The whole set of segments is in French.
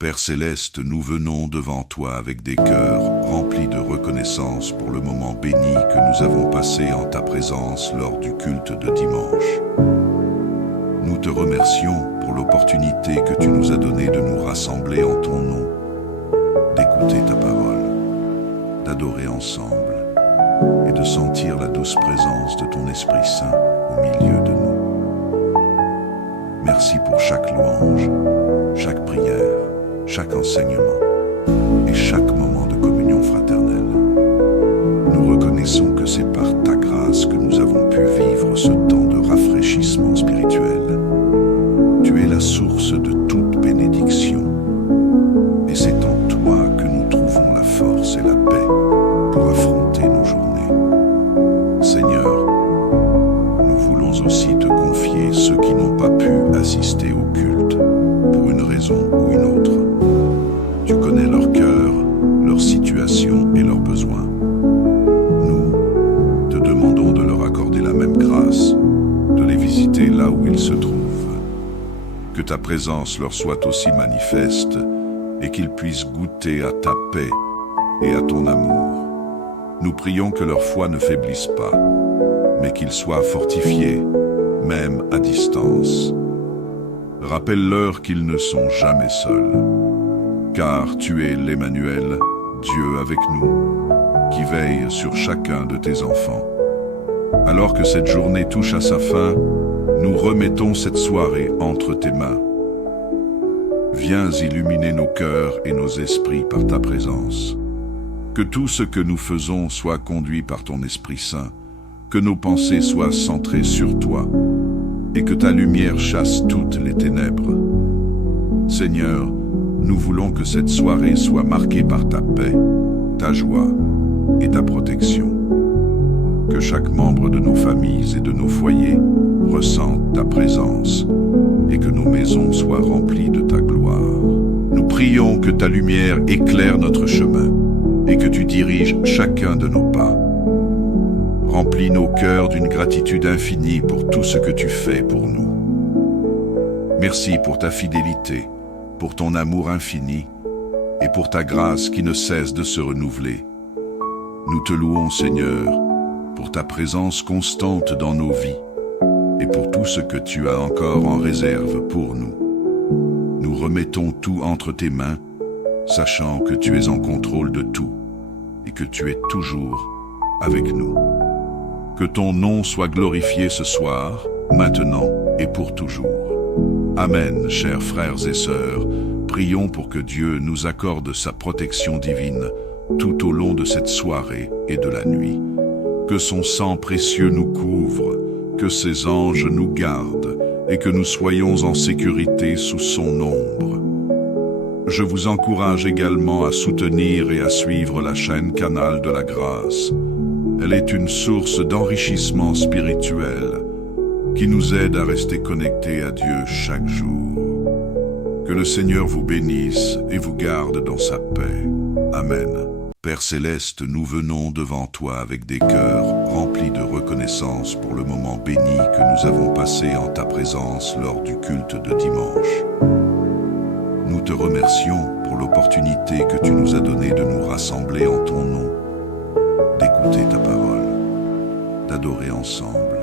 Père céleste, nous venons devant toi avec des cœurs remplis de reconnaissance pour le moment béni que nous avons passé en ta présence lors du culte de dimanche. Nous te remercions pour l'opportunité que tu nous as donnée de nous rassembler en ton nom, d'écouter ta parole, d'adorer ensemble et de sentir la douce présence de ton Esprit Saint au milieu de nous. Merci pour chaque louange, chaque prière, chaque enseignement et chaque moment de communion fraternelle. Nous reconnaissons que c'est par ta grâce que nous avons pu vivre ce temps de rafraîchissement spirituel. Tu es la source de toute bénédiction et c'est en toi que nous trouvons la force et la paix pour affronter nos journées. Seigneur, nous voulons aussi te confier ceux qui n'ont pas pu assister au culte pour une raison ou une autre. Tu connais leur cœur, leur situation et leurs besoins. Nous te demandons de leur accorder la même grâce, de les visiter là où ils se trouvent. Que ta présence leur soit aussi manifeste et qu'ils puissent goûter à ta paix et à ton amour. Nous prions que leur foi ne faiblisse pas, mais qu'ils soient fortifiés, même à distance. Rappelle-leur qu'ils ne sont jamais seuls, car tu es l'Emmanuel, Dieu avec nous, qui veille sur chacun de tes enfants. Alors que cette journée touche à sa fin, nous remettons cette soirée entre tes mains. Viens illuminer nos cœurs et nos esprits par ta présence. Que tout ce que nous faisons soit conduit par ton Esprit Saint, que nos pensées soient centrées sur toi, et que ta lumière chasse toutes les ténèbres. Seigneur, nous voulons que cette soirée soit marquée par ta paix, ta joie et ta protection. Que chaque membre de nos familles et de nos foyers ressente ta présence et que nos maisons soient remplies de ta gloire. Nous prions que ta lumière éclaire notre chemin et que tu diriges chacun de nos pas. Remplis nos cœurs d'une gratitude infinie pour tout ce que tu fais pour nous. Merci pour ta fidélité, pour ton amour infini et pour ta grâce qui ne cesse de se renouveler. Nous te louons, Seigneur, pour ta présence constante dans nos vies et pour tout ce que tu as encore en réserve pour nous. Nous remettons tout entre tes mains, sachant que tu es en contrôle de tout et que tu es toujours avec nous. Que ton nom soit glorifié ce soir, maintenant et pour toujours. Amen, chers frères et sœurs, prions pour que Dieu nous accorde sa protection divine tout au long de cette soirée et de la nuit. Que son sang précieux nous couvre, que ses anges nous gardent et que nous soyons en sécurité sous son ombre. Je vous encourage également à soutenir et à suivre la chaîne Canal de la Grâce. Elle est une source d'enrichissement spirituel qui nous aide à rester connectés à Dieu chaque jour. Que le Seigneur vous bénisse et vous garde dans sa paix. Amen. Père céleste, nous venons devant toi avec des cœurs remplis de reconnaissance pour le moment béni que nous avons passé en ta présence lors du culte de dimanche. Nous te remercions pour l'opportunité que tu nous as donnée de nous rassembler en ton nom, d'écouter ta parole, d'adorer ensemble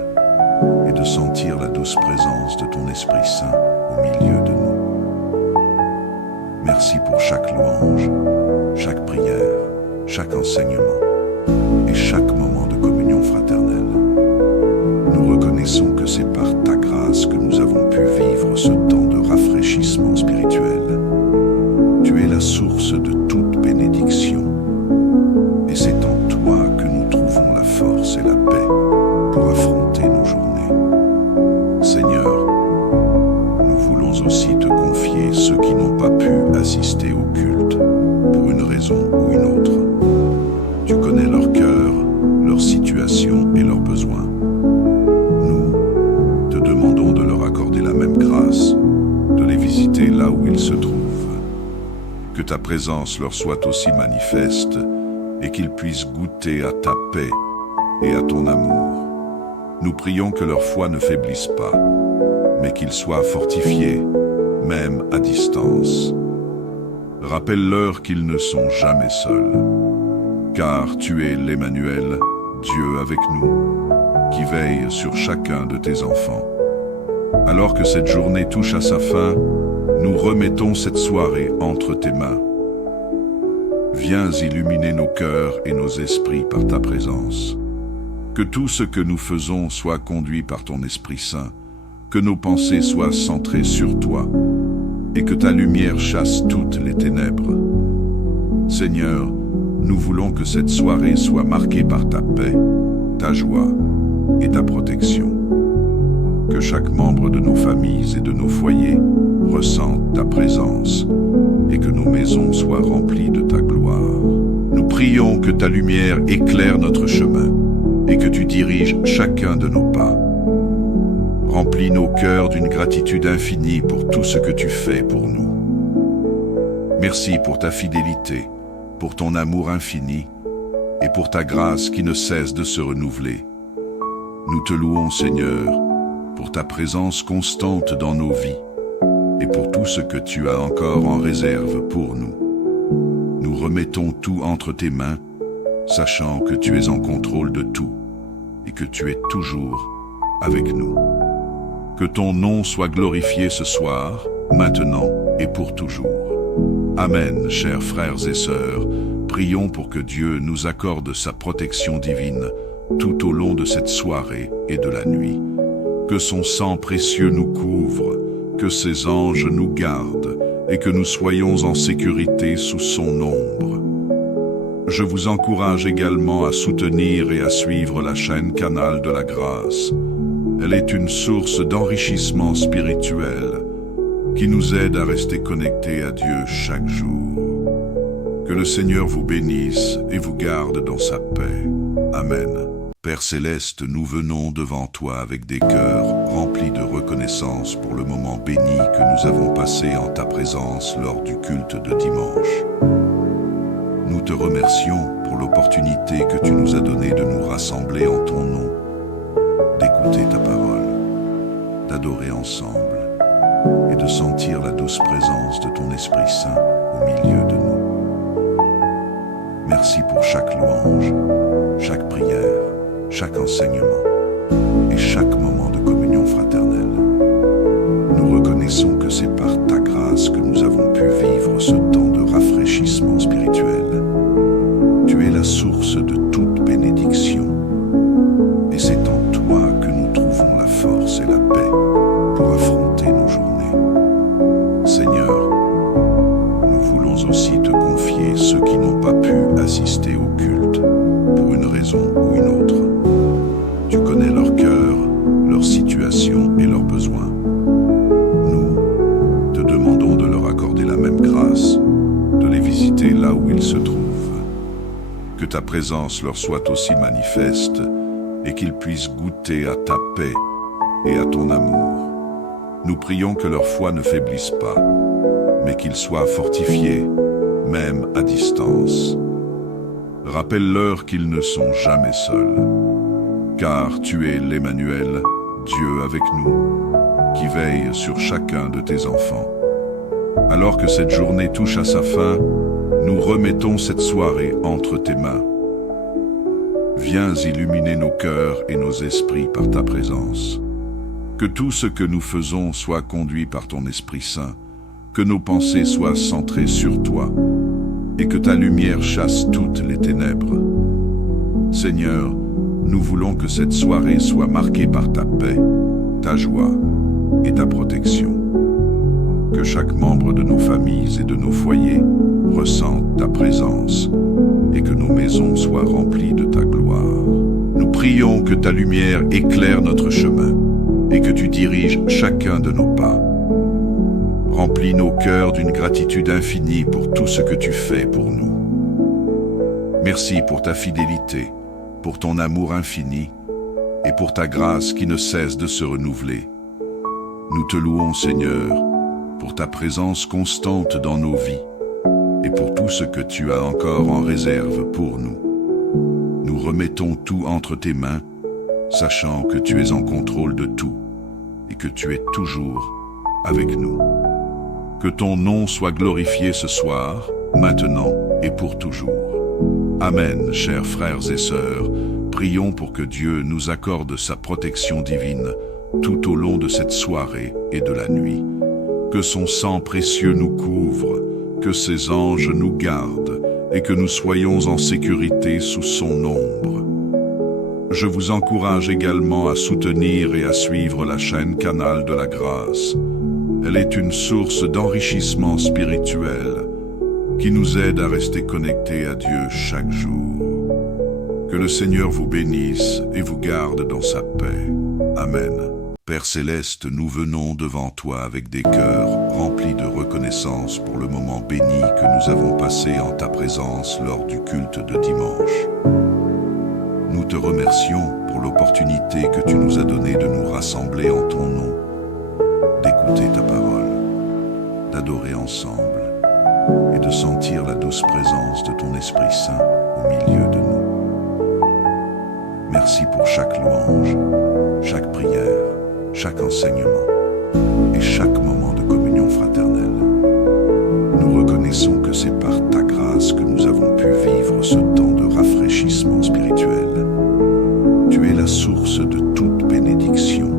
et de sentir la douce présence de ton Esprit Saint au milieu de nous. Merci pour chaque louange, chaque prière, chaque enseignement et chaque moment de communion fraternelle. Nous reconnaissons que c'est par ta grâce que nous avons pu vivre ce temps de rafraîchissement spirituel. Tu es la source de toute bénédiction et c'est en toi que nous trouvons la force et la paix pour affronter nos journées. Seigneur, nous voulons aussi te confier ceux qui n'ont pas pu assister au culte pour une raison ou une autre. Tu connais leur cœur, leur situation et leurs besoins. Nous te demandons de leur accorder la même grâce, de les visiter là où ils se trouvent. Que ta présence leur soit aussi manifeste et qu'ils puissent goûter à ta paix et à ton amour. Nous prions que leur foi ne faiblisse pas, mais qu'ils soient fortifiés, même à distance. Rappelle-leur qu'ils ne sont jamais seuls, car tu es l'Emmanuel, Dieu avec nous, qui veille sur chacun de tes enfants. Alors que cette journée touche à sa fin, nous remettons cette soirée entre tes mains. Viens illuminer nos cœurs et nos esprits par ta présence. Que tout ce que nous faisons soit conduit par ton Esprit Saint, que nos pensées soient centrées sur toi, et que ta lumière chasse toutes les ténèbres. Seigneur, nous voulons que cette soirée soit marquée par ta paix, ta joie et ta protection. Que chaque membre de nos familles et de nos foyers ressente ta présence et que nos maisons soient remplies de ta gloire. Nous prions que ta lumière éclaire notre chemin et que tu diriges chacun de nos pas. Remplis nos cœurs d'une gratitude infinie pour tout ce que tu fais pour nous. Merci pour ta fidélité, pour ton amour infini et pour ta grâce qui ne cesse de se renouveler. Nous te louons, Seigneur, pour ta présence constante dans nos vies et pour tout ce que tu as encore en réserve pour nous. Nous remettons tout entre tes mains, sachant que tu es en contrôle de tout et que tu es toujours avec nous. Que ton nom soit glorifié ce soir, maintenant et pour toujours. Amen, chers frères et sœurs, prions pour que Dieu nous accorde sa protection divine tout au long de cette soirée et de la nuit. Que son sang précieux nous couvre, que ses anges nous gardent et que nous soyons en sécurité sous son ombre. Je vous encourage également à soutenir et à suivre la chaîne Canal de la Grâce. Elle est une source d'enrichissement spirituel qui nous aide à rester connectés à Dieu chaque jour. Que le Seigneur vous bénisse et vous garde dans sa paix. Amen. Père Céleste, nous venons devant toi avec des cœurs remplis de reconnaissance pour le moment béni que nous avons passé en ta présence lors du culte de dimanche. Nous te remercions pour l'opportunité que tu nous as donnée de nous rassembler en ton nom, d'écouter ta parole, d'adorer ensemble et de sentir la douce présence de ton Esprit Saint au milieu de nous. Merci pour chaque louange, chaque prière, chaque enseignement et chaque moment de communion fraternelle. Nous reconnaissons que c'est par ta grâce que nous avons pu vivre ce temps de rafraîchissement spirituel. Tu es la source de toute bénédiction et c'est en toi que nous trouvons la force et la paix pour affronter nos journées. Seigneur, nous voulons aussi te confier ceux qui n'ont pas pu assister au culte pour une raison ou une autre. Tu connais leur cœur, leur situation et leurs besoins. Nous te demandons de leur accorder la même grâce, de les visiter là où ils se trouvent. Que ta présence leur soit aussi manifeste et qu'ils puissent goûter à ta paix et à ton amour. Nous prions que leur foi ne faiblisse pas, mais qu'ils soient fortifiés, même à distance. Rappelle-leur qu'ils ne sont jamais seuls, car tu es l'Emmanuel, Dieu avec nous, qui veille sur chacun de tes enfants. Alors que cette journée touche à sa fin, nous remettons cette soirée entre tes mains. Viens illuminer nos cœurs et nos esprits par ta présence. Que tout ce que nous faisons soit conduit par ton Esprit Saint, que nos pensées soient centrées sur toi, et que ta lumière chasse toutes les ténèbres. Seigneur, nous voulons que cette soirée soit marquée par ta paix, ta joie et ta protection. Que chaque membre de nos familles et de nos foyers ressente ta présence et que nos maisons soient remplies de ta gloire. Nous prions que ta lumière éclaire notre chemin et que tu diriges chacun de nos pas. Remplis nos cœurs d'une gratitude infinie pour tout ce que tu fais pour nous. Merci pour ta fidélité, pour ton amour infini et pour ta grâce qui ne cesse de se renouveler. Nous te louons, Seigneur, pour ta présence constante dans nos vies et pour tout ce que tu as encore en réserve pour nous. Nous remettons tout entre tes mains, sachant que tu es en contrôle de tout et que tu es toujours avec nous. Que ton nom soit glorifié ce soir, maintenant et pour toujours. Amen, chers frères et sœurs, prions pour que Dieu nous accorde sa protection divine tout au long de cette soirée et de la nuit. Que son sang précieux nous couvre, que ses anges nous gardent et que nous soyons en sécurité sous son ombre. Je vous encourage également à soutenir et à suivre la chaîne Canal de la Grâce. Elle est une source d'enrichissement spirituel qui nous aide à rester connectés à Dieu chaque jour. Que le Seigneur vous bénisse et vous garde dans sa paix. Amen. Père Céleste, nous venons devant toi avec des cœurs remplis de reconnaissance pour le moment béni que nous avons passé en ta présence lors du culte de dimanche. Nous te remercions pour l'opportunité que tu nous as donnée de nous rassembler en ton nom, d'écouter ta parole, d'adorer ensemble et de sentir la douce présence de ton Esprit Saint au milieu de nous. Merci pour chaque louange, chaque prière, chaque enseignement et chaque moment de communion fraternelle. Nous reconnaissons que c'est par ta grâce que nous avons pu vivre ce temps de rafraîchissement spirituel. Tu es la source de toute bénédiction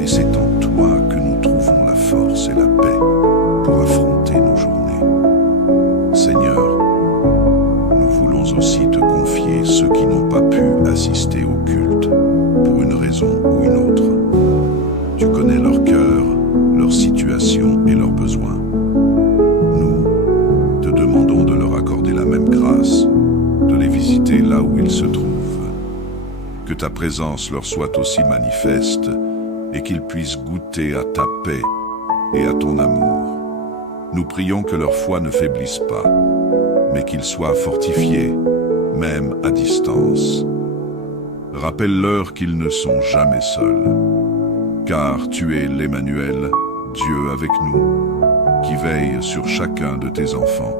et c'est en toi que nous trouvons la force et la paix pour affronter nos journées. Seigneur, nous voulons aussi te confier ceux qui n'ont pas pu assister au culte pour une raison ou une autre. Tu connais leur cœur, leur situation et leurs besoins. Nous te demandons de leur accorder la même grâce, de les visiter là où ils se trouvent. Que ta présence leur soit aussi manifeste et qu'ils puissent goûter à ta paix et à ton amour. Nous prions que leur foi ne faiblisse pas, mais qu'ils soient fortifiés, même à distance. Rappelle-leur qu'ils ne sont jamais seuls, car tu es l'Emmanuel, Dieu avec nous, qui veille sur chacun de tes enfants.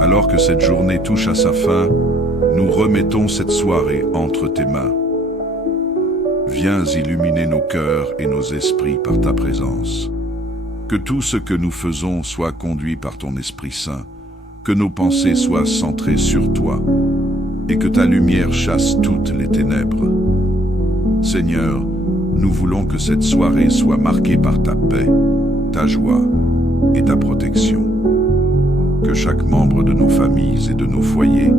Alors que cette journée touche à sa fin, nous remettons cette soirée entre tes mains. Viens illuminer nos cœurs et nos esprits par ta présence. Que tout ce que nous faisons soit conduit par ton Esprit Saint, que nos pensées soient centrées sur toi, et que ta lumière chasse toutes les ténèbres. Seigneur, nous voulons que cette soirée soit marquée par ta paix, ta joie et ta protection. Que chaque membre de nos familles et de nos foyers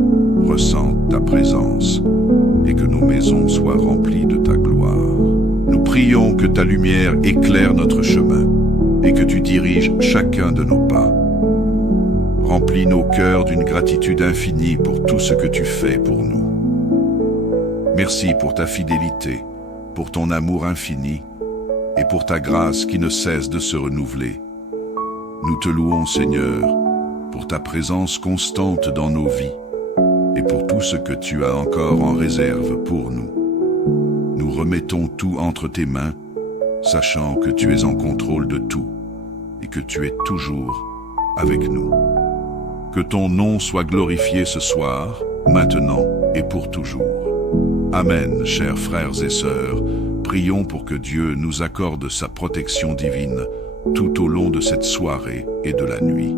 ressente ta présence et que nos maisons soient remplies de ta gloire. Nous prions que ta lumière éclaire notre chemin et que tu diriges chacun de nos pas. Remplis nos cœurs d'une gratitude infinie pour tout ce que tu fais pour nous. Merci pour ta fidélité, pour ton amour infini et pour ta grâce qui ne cesse de se renouveler. Nous te louons, Seigneur, pour ta présence constante dans nos vies et pour tout ce que tu as encore en réserve pour nous. Nous remettons tout entre tes mains, sachant que tu es en contrôle de tout et que tu es toujours avec nous. Que ton nom soit glorifié ce soir, maintenant et pour toujours. Amen, chers frères et sœurs, prions pour que Dieu nous accorde sa protection divine tout au long de cette soirée et de la nuit.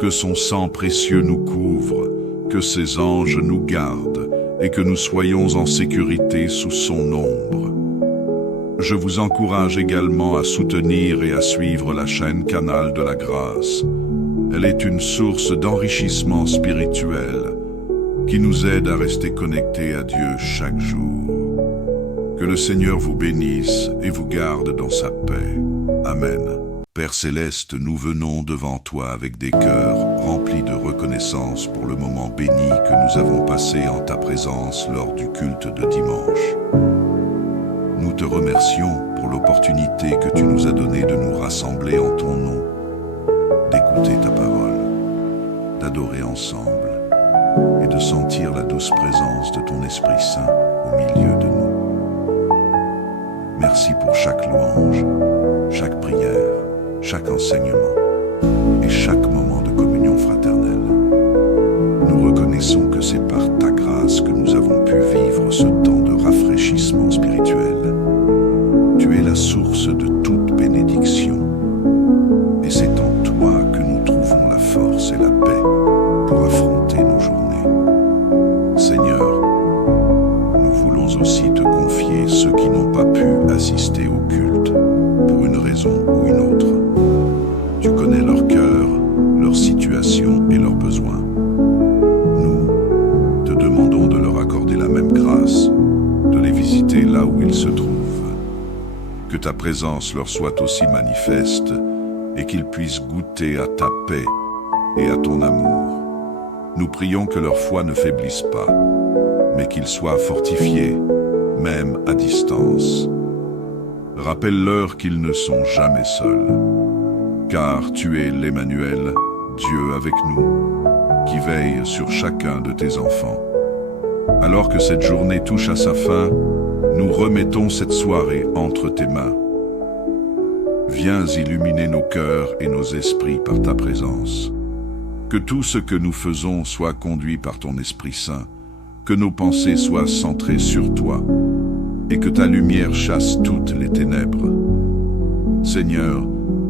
Que son sang précieux nous couvre, que ses anges nous gardent et que nous soyons en sécurité sous son ombre. Je vous encourage également à soutenir et à suivre la chaîne Canal de la Grâce. Elle est une source d'enrichissement spirituel qui nous aide à rester connectés à Dieu chaque jour. Que le Seigneur vous bénisse et vous garde dans sa paix. Amen. Père Céleste, nous venons devant toi avec des cœurs remplis de reconnaissance pour le moment béni que nous avons passé en ta présence lors du culte de dimanche. Nous te remercions pour l'opportunité que tu nous as donnée de nous rassembler en ton nom, d'écouter ta parole, d'adorer ensemble et de sentir la douce présence de ton Esprit Saint au milieu de nous. Merci pour chaque louange, chaque prière, chaque enseignement et chaque moment de communion fraternelle. Nous reconnaissons que c'est par ta grâce que nous avons pu vivre ce temps de rafraîchissement spirituel. Tu es la source de toute bénédiction et c'est la paix pour affronter nos journées. Seigneur, nous voulons aussi te confier ceux qui n'ont pas pu assister au culte pour une raison ou une autre. Tu connais leur cœur, leur situation et leurs besoins. Nous te demandons de leur accorder la même grâce, de les visiter là où ils se trouvent. Que ta présence leur soit aussi manifeste et qu'ils puissent goûter à ta paix et à ton amour. Nous prions que leur foi ne faiblisse pas, mais qu'ils soient fortifiés, même à distance. Rappelle-leur qu'ils ne sont jamais seuls, car tu es l'Emmanuel, Dieu avec nous, qui veille sur chacun de tes enfants. Alors que cette journée touche à sa fin, nous remettons cette soirée entre tes mains. Viens illuminer nos cœurs et nos esprits par ta présence. Que tout ce que nous faisons soit conduit par ton Esprit Saint, que nos pensées soient centrées sur toi, et que ta lumière chasse toutes les ténèbres. Seigneur,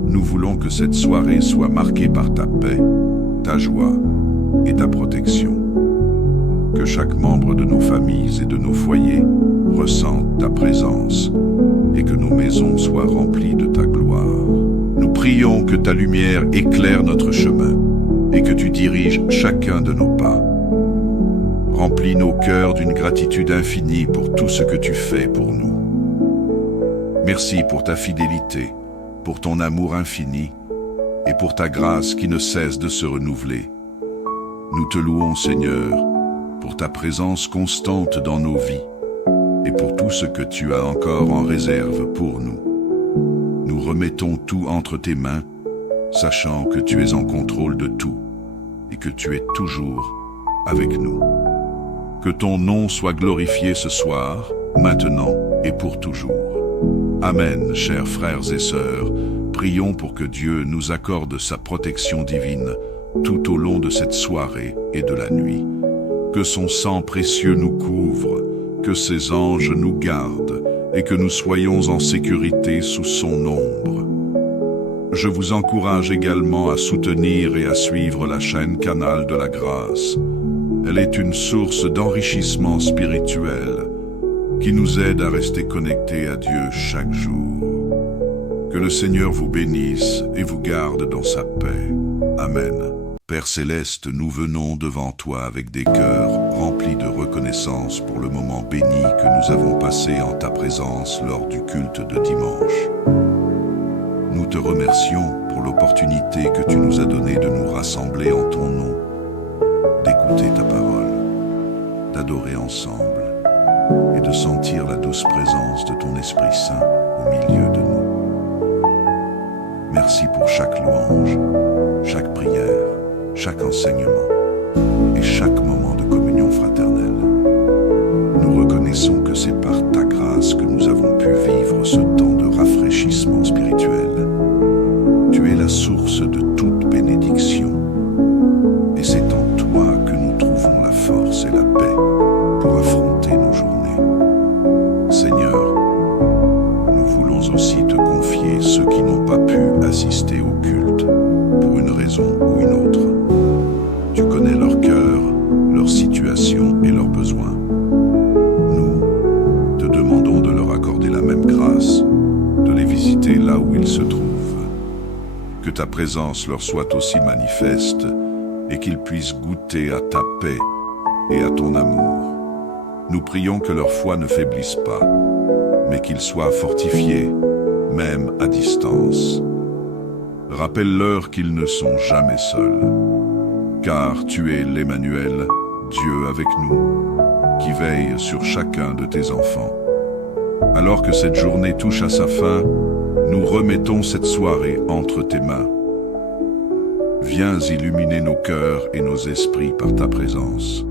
nous voulons que cette soirée soit marquée par ta paix, ta joie et ta protection. Que chaque membre de nos familles et de nos foyers ressente ta présence et que nos maisons soient remplies de ta gloire. Nous prions que ta lumière éclaire notre chemin et que tu diriges chacun de nos pas. Remplis nos cœurs d'une gratitude infinie pour tout ce que tu fais pour nous. Merci pour ta fidélité, pour ton amour infini et pour ta grâce qui ne cesse de se renouveler. Nous te louons, Seigneur, pour ta présence constante dans nos vies et pour tout ce que tu as encore en réserve pour nous. Nous remettons tout entre tes mains, sachant que tu es en contrôle de tout et que tu es toujours avec nous. Que ton nom soit glorifié ce soir, maintenant et pour toujours. Amen, chers frères et sœurs, prions pour que Dieu nous accorde sa protection divine tout au long de cette soirée et de la nuit. Que son sang précieux nous couvre, que ses anges nous gardent et que nous soyons en sécurité sous son ombre. Je vous encourage également à soutenir et à suivre la chaîne Canal de la Grâce. Elle est une source d'enrichissement spirituel qui nous aide à rester connectés à Dieu chaque jour. Que le Seigneur vous bénisse et vous garde dans sa paix. Amen. Père Céleste, nous venons devant toi avec des cœurs remplis de reconnaissance pour le moment béni que nous avons passé en ta présence lors du culte de dimanche. Nous te remercions pour l'opportunité que tu nous as donnée de nous rassembler en ton nom, d'écouter ta parole, d'adorer ensemble et de sentir la douce présence de ton Esprit Saint au milieu de nous. Merci pour chaque louange, chaque prière, chaque enseignement et chaque moment de communion fraternelle. Nous reconnaissons que c'est par ta grâce que nous avons pu vivre ce temps de rafraîchissement spirituel. Tu es la source de toute bénédiction et c'est en toi que nous trouvons la force et la paix pour affronter nos journées. Seigneur, nous voulons aussi te confier ceux qui n'ont pas pu assister au culte pour une raison ou une autre. Tu connais leur cœur, leur situation et leurs besoins. Nous te demandons de leur accorder la même grâce, de les visiter là où ils se trouvent. Que ta présence leur soit aussi manifeste et qu'ils puissent goûter à ta paix et à ton amour. Nous prions que leur foi ne faiblisse pas, mais qu'ils soient fortifiés, même à distance. Rappelle-leur qu'ils ne sont jamais seuls, car tu es l'Emmanuel, Dieu avec nous, qui veille sur chacun de tes enfants. Alors que cette journée touche à sa fin, nous remettons cette soirée entre tes mains. Viens illuminer nos cœurs et nos esprits par ta présence.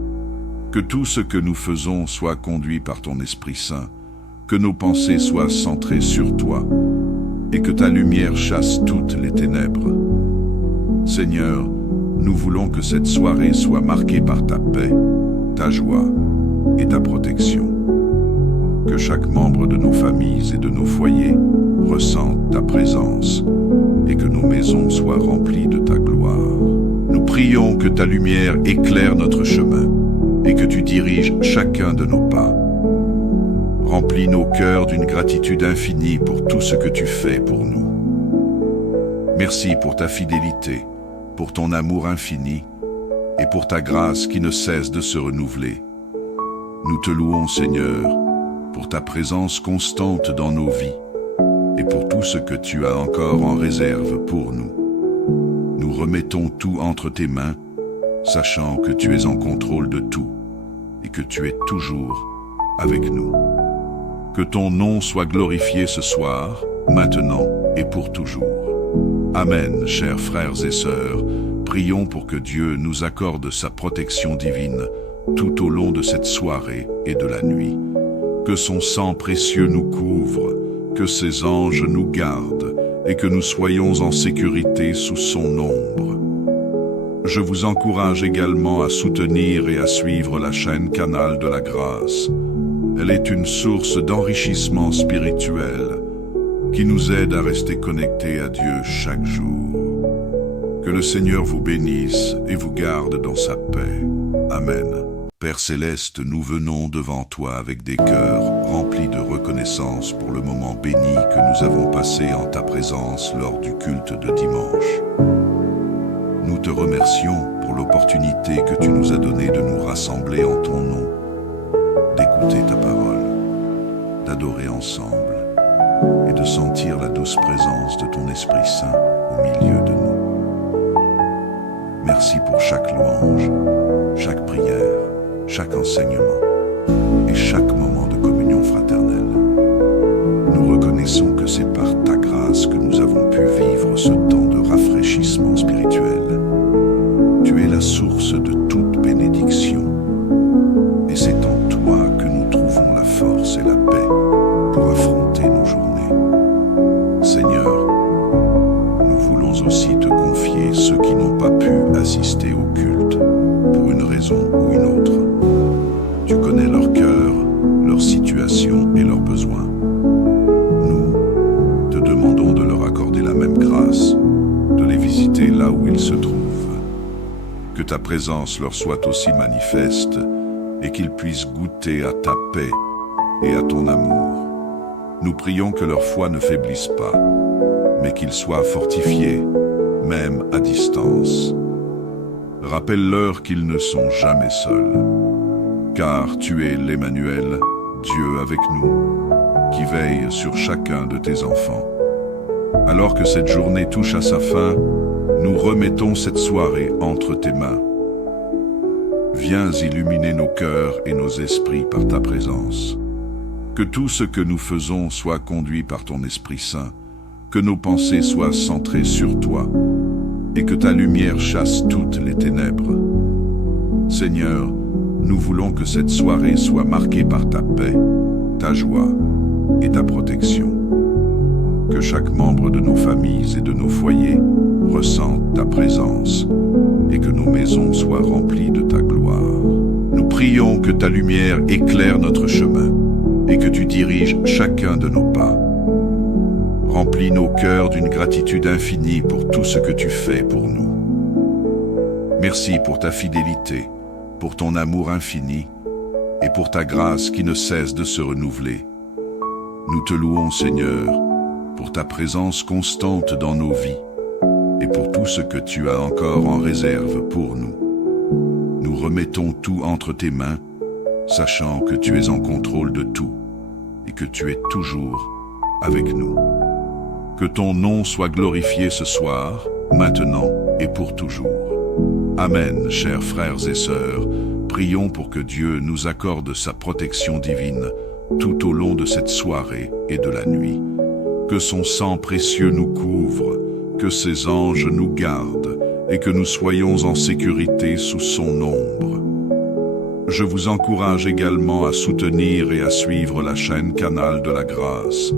Que tout ce que nous faisons soit conduit par ton Esprit Saint, que nos pensées soient centrées sur toi, et que ta lumière chasse toutes les ténèbres. Seigneur, nous voulons que cette soirée soit marquée par ta paix, ta joie et ta protection. Que chaque membre de nos familles et de nos foyers ressente ta présence et que nos maisons soient remplies de ta gloire. Nous prions prions que ta lumière éclaire notre chemin et que tu diriges chacun de nos pas. Remplis nos cœurs d'une gratitude infinie pour tout ce que tu fais pour nous. Merci pour ta fidélité, pour ton amour infini et pour ta grâce qui ne cesse de se renouveler. Nous te louons, Seigneur, pour ta présence constante dans nos vies et pour tout ce que tu as encore en réserve pour nous. Nous remettons tout entre tes mains, sachant que tu es en contrôle de tout et que tu es toujours avec nous. Que ton nom soit glorifié ce soir, maintenant et pour toujours. Amen, chers frères et sœurs, prions pour que Dieu nous accorde sa protection divine tout au long de cette soirée et de la nuit. Que son sang précieux nous couvre, que ses anges nous gardent et que nous soyons en sécurité sous son ombre. Je vous encourage également à soutenir et à suivre la chaîne Canal de la Grâce. Elle est une source d'enrichissement spirituel qui nous aide à rester connectés à Dieu chaque jour. Que le Seigneur vous bénisse et vous garde dans sa paix. Amen. Père Céleste, nous venons devant toi avec des cœurs remplis de reconnaissance pour le moment béni que nous avons passé en ta présence lors du culte de dimanche. Nous te remercions pour l'opportunité que tu nous as donnée de nous rassembler en ton nom, d'écouter ta parole, d'adorer ensemble et de sentir la douce présence de ton Esprit Saint au milieu de nous. Merci pour chaque louange, chaque prière, chaque enseignement et chaque moment de communion fraternelle. Nous reconnaissons que c'est par ta grâce que nous avons pu vivre ce temps de rafraîchissement spirituel. Tu es la source de toute bénédiction et c'est en toi que nous trouvons la force et la paix pour affronter nos journées. Seigneur, nous voulons aussi te confier ceux qui n'ont pas pu assister au culte pour une raison ou une autre. Tu connais leur cœur, leur situation et leurs besoins. Nous te demandons de leur accorder la même grâce, de les visiter là où ils se trouvent. Que ta présence leur soit aussi manifeste et qu'ils puissent goûter à ta paix et à ton amour. Nous prions que leur foi ne faiblisse pas, mais qu'ils soient fortifiés, même à distance. Rappelle-leur qu'ils ne sont jamais seuls, car tu es l'Emmanuel, Dieu avec nous, qui veille sur chacun de tes enfants. Alors que cette journée touche à sa fin, nous remettons cette soirée entre tes mains. Viens illuminer nos cœurs et nos esprits par ta présence. Que tout ce que nous faisons soit conduit par ton Esprit Saint, que nos pensées soient centrées sur toi, et que ta lumière chasse toutes les ténèbres. Seigneur, nous voulons que cette soirée soit marquée par ta paix, ta joie et ta protection. Que chaque membre de nos familles et de nos foyers ressente ta présence et que nos maisons soient remplies de ta gloire. Nous prions que ta lumière éclaire notre chemin et que tu diriges chacun de nos pas. Remplis nos cœurs d'une gratitude infinie pour tout ce que tu fais pour nous. Merci pour ta fidélité, pour ton amour infini et pour ta grâce qui ne cesse de se renouveler. Nous te louons, Seigneur, pour ta présence constante dans nos vies et pour tout ce que tu as encore en réserve pour nous. Nous remettons tout entre tes mains, sachant que tu es en contrôle de tout et que tu es toujours avec nous. Que ton nom soit glorifié ce soir, maintenant et pour toujours. Amen, chers frères et sœurs, prions pour que Dieu nous accorde sa protection divine tout au long de cette soirée et de la nuit. Que son sang précieux nous couvre, que ses anges nous gardent et que nous soyons en sécurité sous son ombre. Je vous encourage également à soutenir et à suivre la chaîne Canal de la Grâce.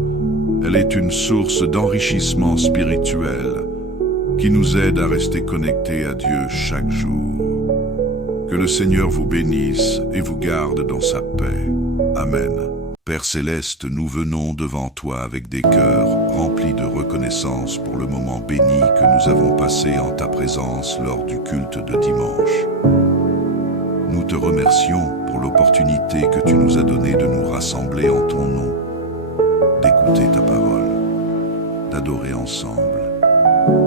Elle est une source d'enrichissement spirituel qui nous aide à rester connectés à Dieu chaque jour. Que le Seigneur vous bénisse et vous garde dans sa paix. Amen. Père céleste, nous venons devant toi avec des cœurs remplis de reconnaissance pour le moment béni que nous avons passé en ta présence lors du culte de dimanche. Nous te remercions pour l'opportunité que tu nous as donnée de nous rassembler en ton nom, d'écouter ta parole, d'adorer ensemble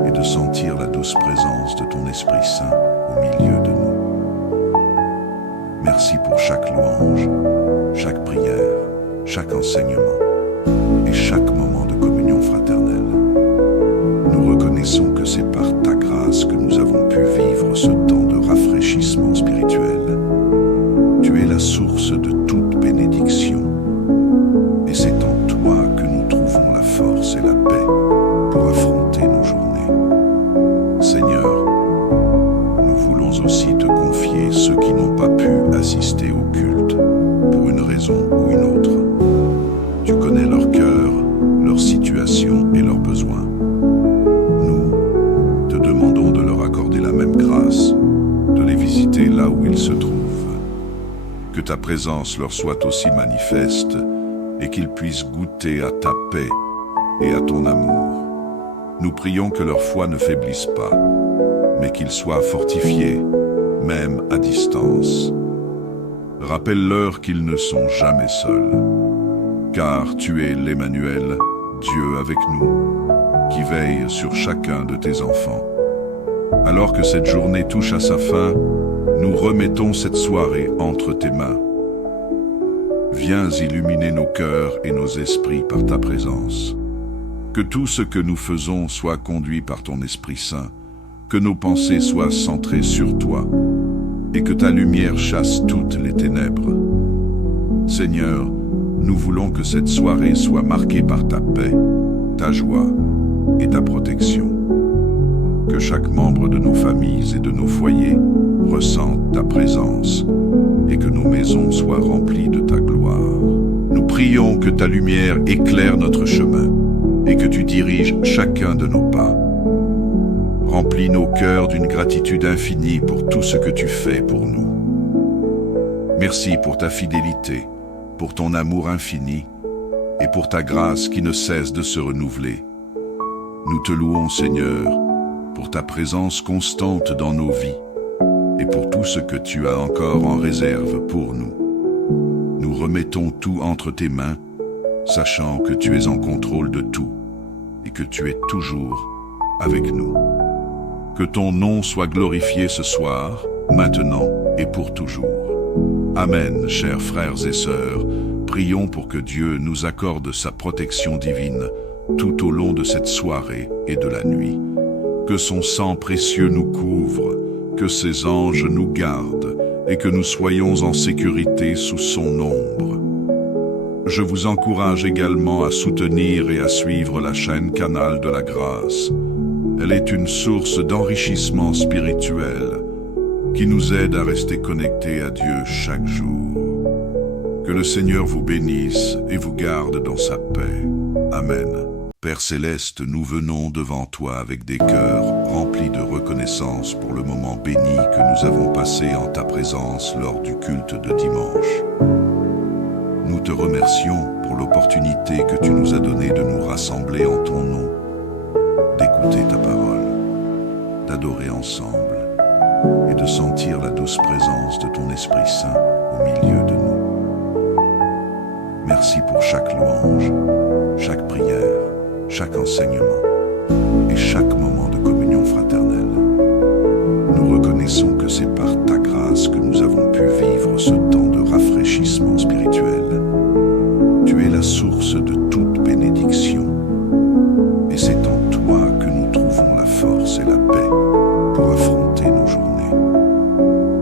et de sentir la douce présence de ton Esprit Saint au milieu de nous. Merci pour chaque louange, chaque prière, chaque enseignement et chaque moment de communion fraternelle. Nous reconnaissons que c'est par ta grâce que nous avons pu vivre ce temps de rafraîchissement spirituel. Tu es la source de toute bénédiction et c'est en toi que nous trouvons la force et la paix pour affronter nos journées. Seigneur, nous voulons aussi te confier ceux qui n'ont pas pu assister au culte pour une raison ou une autre. Tu connais leur cœur, leur situation et leurs besoins. Nous te demandons de leur accorder la même grâce, de les visiter là où ils se trouvent. Que ta présence leur soit aussi manifeste et qu'ils puissent goûter à ta paix et à ton amour. Nous prions que leur foi ne faiblisse pas, mais qu'ils soient fortifiés, même à distance. Rappelle-leur qu'ils ne sont jamais seuls, car tu es l'Emmanuel, Dieu avec nous, qui veille sur chacun de tes enfants. Alors que cette journée touche à sa fin, nous remettons cette soirée entre tes mains. Viens illuminer nos cœurs et nos esprits par ta présence. Que tout ce que nous faisons soit conduit par ton Esprit Saint, que nos pensées soient centrées sur toi, et que ta lumière chasse toutes les ténèbres. Seigneur, nous voulons que cette soirée soit marquée par ta paix, ta joie et ta protection. Que chaque membre de nos familles et de nos foyers ressente ta présence et que nos maisons soient remplies de ta gloire. Nous prions que ta lumière éclaire notre chemin et que tu diriges chacun de nos pas. Remplis nos cœurs d'une gratitude infinie pour tout ce que tu fais pour nous. Merci pour ta fidélité, pour ton amour infini et pour ta grâce qui ne cesse de se renouveler. Nous te louons, Seigneur, pour ta présence constante dans nos vies et pour tout ce que tu as encore en réserve pour nous. Nous remettons tout entre tes mains, sachant que tu es en contrôle de tout et que tu es toujours avec nous. Que ton nom soit glorifié ce soir, maintenant et pour toujours. Amen, chers frères et sœurs, prions pour que Dieu nous accorde sa protection divine tout au long de cette soirée et de la nuit. Que son sang précieux nous couvre, que ses anges nous gardent et que nous soyons en sécurité sous son ombre. Je vous encourage également à soutenir et à suivre la chaîne Canal de la Grâce. Elle est une source d'enrichissement spirituel qui nous aide à rester connectés à Dieu chaque jour. Que le Seigneur vous bénisse et vous garde dans sa paix. Amen. Père céleste, nous venons devant toi avec des cœurs remplis de reconnaissance pour le moment béni que nous avons passé en ta présence lors du culte de dimanche. Nous te remercions pour l'opportunité que tu nous as donnée de nous rassembler en ton nom, d'écouter ta parole, d'adorer ensemble et de sentir la douce présence de ton Esprit Saint au milieu de nous. Merci pour chaque louange, chaque prière, chaque enseignement et chaque moment de communion fraternelle. Nous reconnaissons que c'est par ta grâce que nous avons pu vivre ce temps de rafraîchissement spirituel. Tu es la source de toute bénédiction et c'est en toi que nous trouvons la force et la paix pour affronter nos journées.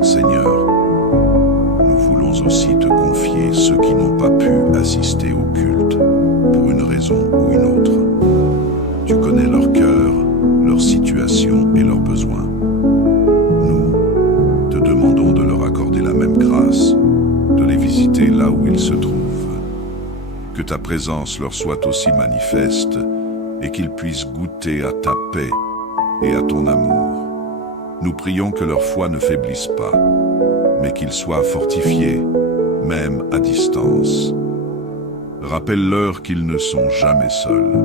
Seigneur, nous voulons aussi te confier ceux qui n'ont pas pu assister au culte pour une raison ou une autre. Tu connais leur cœur, leur situation et leurs besoins. Nous te demandons de leur accorder la même grâce, de les visiter là où ils se trouvent. Que ta présence leur soit aussi manifeste et qu'ils puissent goûter à ta paix et à ton amour. Nous prions que leur foi ne faiblisse pas, mais qu'ils soient fortifiés, même à distance. Rappelle-leur qu'ils ne sont jamais seuls,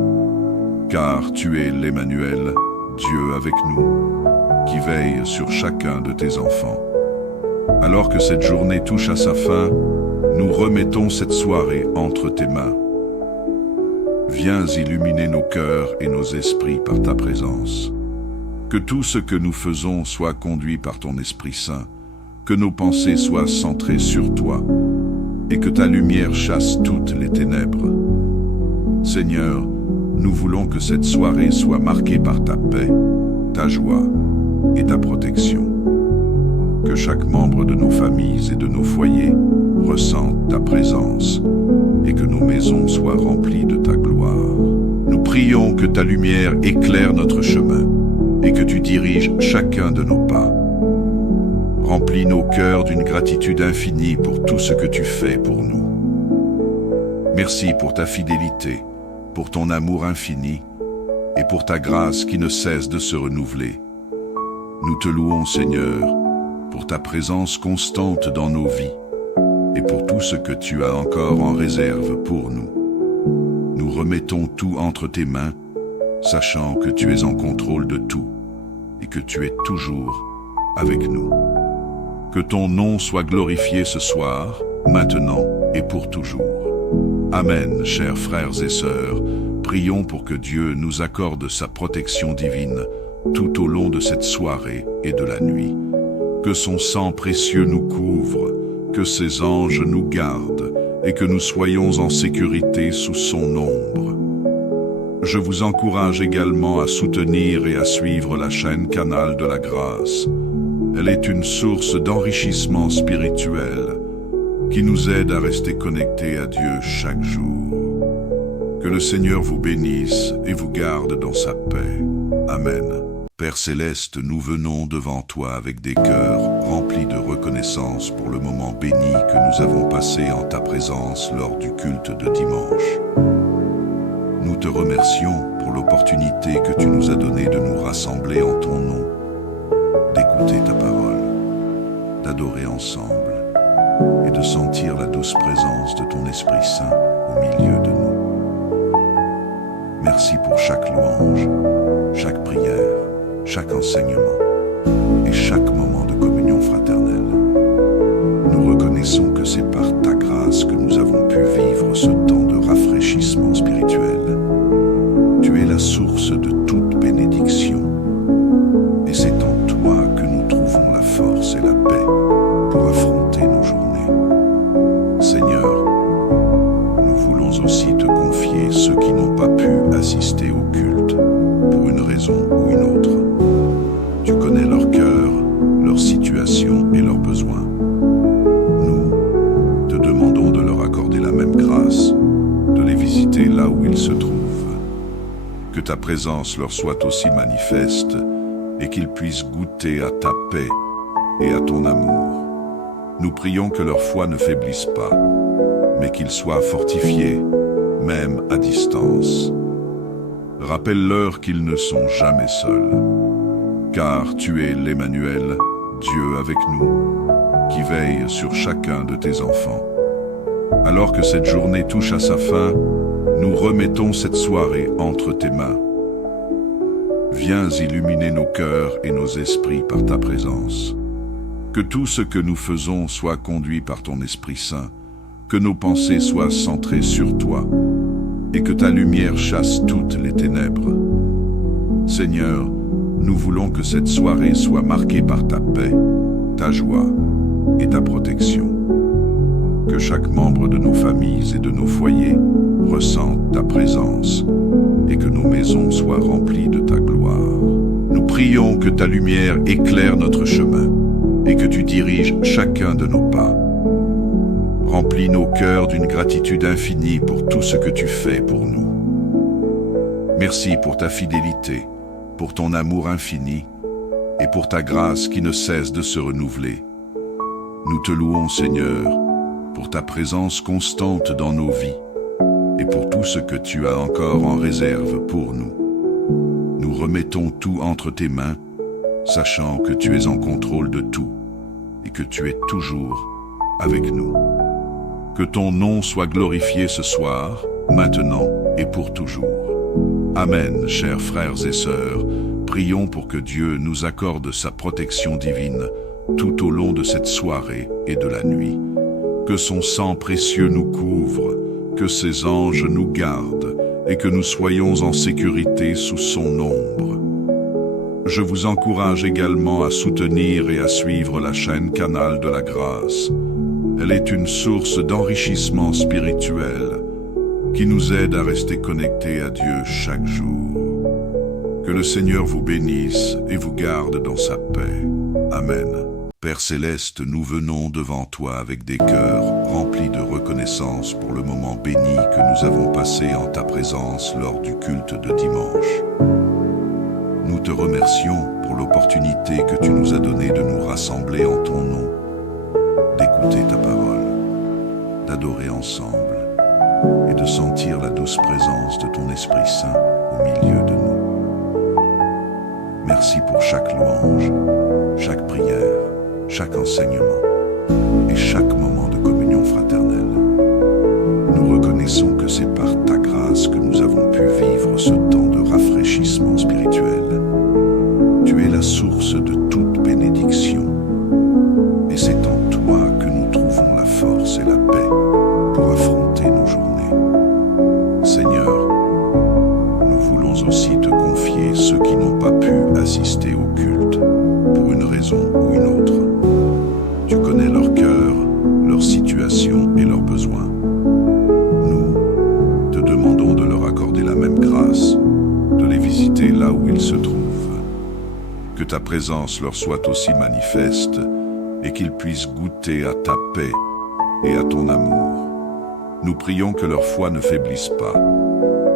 car tu es l'Emmanuel, Dieu avec nous, qui veille sur chacun de tes enfants. Alors que cette journée touche à sa fin, nous remettons cette soirée entre tes mains. Viens illuminer nos cœurs et nos esprits par ta présence. Que tout ce que nous faisons soit conduit par ton Esprit Saint, que nos pensées soient centrées sur toi, et que ta lumière chasse toutes les ténèbres. Seigneur, nous voulons que cette soirée soit marquée par ta paix, ta joie et ta protection. Que chaque membre de nos familles et de nos foyers ressente ta présence et que nos maisons soient remplies de ta gloire. Nous prions que ta lumière éclaire notre chemin et que tu diriges chacun de nos pas. Remplis nos cœurs d'une gratitude infinie pour tout ce que tu fais pour nous. Merci pour ta fidélité, pour ton amour infini et pour ta grâce qui ne cesse de se renouveler. Nous te louons, Seigneur, pour ta présence constante dans nos vies et pour tout ce que tu as encore en réserve pour nous. Nous remettons tout entre tes mains, sachant que tu es en contrôle de tout et que tu es toujours avec nous. Que ton nom soit glorifié ce soir, maintenant et pour toujours. Amen, chers frères et sœurs, prions pour que Dieu nous accorde sa protection divine tout au long de cette soirée et de la nuit. Que son sang précieux nous couvre, que ses anges nous gardent et que nous soyons en sécurité sous son ombre. Je vous encourage également à soutenir et à suivre la chaîne Canal de la Grâce. Elle est une source d'enrichissement spirituel qui nous aide à rester connectés à Dieu chaque jour. Que le Seigneur vous bénisse et vous garde dans sa paix. Amen. Père Céleste, nous venons devant toi avec des cœurs remplis de reconnaissance pour le moment béni que nous avons passé en ta présence lors du culte de dimanche. Nous te remercions pour l'opportunité que tu nous as donnée de nous rassembler en ton nom, d'écouter ta parole, d'adorer ensemble et de sentir la douce présence de ton Esprit Saint au milieu de nous. Merci pour chaque louange, chaque prière, chaque enseignement et chaque moment de communion fraternelle. Nous reconnaissons que c'est par ta grâce que nous avons pu vivre ce temps de rafraîchissement spirituel. Tu es la source de toute bénédiction et c'est en toi que nous trouvons la force et la paix pour affronter nos journées. Seigneur, nous voulons aussi te confier ceux qui n'ont pas pu assister au culte pour une raison ou une autre. Tu connais leur cœur, leur situation et leurs besoins. Nous te demandons de leur accorder la même grâce, de les visiter là où ils se trouvent. Que ta présence leur soit aussi manifeste et qu'ils puissent goûter à ta paix et à ton amour. Nous prions que leur foi ne faiblisse pas, mais qu'ils soient fortifiés, même à distance. Rappelle-leur qu'ils ne sont jamais seuls, car tu es l'Emmanuel, Dieu avec nous, qui veille sur chacun de tes enfants. Alors que cette journée touche à sa fin, nous remettons cette soirée entre tes mains. Viens illuminer nos cœurs et nos esprits par ta présence. Que tout ce que nous faisons soit conduit par ton Esprit Saint, que nos pensées soient centrées sur toi, et que ta lumière chasse toutes les ténèbres. Seigneur, nous voulons que cette soirée soit marquée par ta paix, ta joie et ta protection. Que chaque membre de nos familles et de nos foyers ressente ta présence et que nos maisons soient remplies de ta gloire. Nous prions que ta lumière éclaire notre chemin et que tu diriges chacun de nos pas. Remplis nos cœurs d'une gratitude infinie pour tout ce que tu fais pour nous. Merci pour ta fidélité, pour ton amour infini et pour ta grâce qui ne cesse de se renouveler. Nous te louons, Seigneur, pour ta présence constante dans nos vies et pour tout ce que tu as encore en réserve pour nous. Nous remettons tout entre tes mains, sachant que tu es en contrôle de tout et que tu es toujours avec nous. Que ton nom soit glorifié ce soir, maintenant et pour toujours. Amen, chers frères et sœurs, prions pour que Dieu nous accorde sa protection divine tout au long de cette soirée et de la nuit. Que son sang précieux nous couvre, que ses anges nous gardent et que nous soyons en sécurité sous son ombre. Je vous encourage également à soutenir et à suivre la chaîne Canal de la Grâce. Elle est une source d'enrichissement spirituel qui nous aide à rester connectés à Dieu chaque jour. Que le Seigneur vous bénisse et vous garde dans sa paix. Amen. Père Céleste, nous venons devant toi avec des cœurs remplis de reconnaissance pour le moment béni que nous avons passé en ta présence lors du culte de dimanche. Nous te remercions pour l'opportunité que tu nous as donnée de nous rassembler en ton nom, d'écouter ta parole, d'adorer ensemble et de sentir la douce présence de ton Esprit Saint au milieu de nous. Merci pour chaque louange, chaque prière, chaque enseignement et chaque moment de communion fraternelle. Nous reconnaissons que c'est par ta grâce que nous avons pu vivre ce temps de rafraîchissement spirituel. Tu es la source de toute bénédiction et c'est en toi que nous trouvons la force et la paix pour affronter nos journées. Seigneur, nous voulons aussi te confier ceux qui n'ont pas pu assister au culte pour une raison ou une autre. Tu connais leur cœur, leur situation et leurs besoins. Nous te demandons de leur accorder la même grâce, de les visiter là où ils se trouvent. Que ta présence leur soit aussi manifeste et qu'ils puissent goûter à ta paix et à ton amour. Nous prions que leur foi ne faiblisse pas,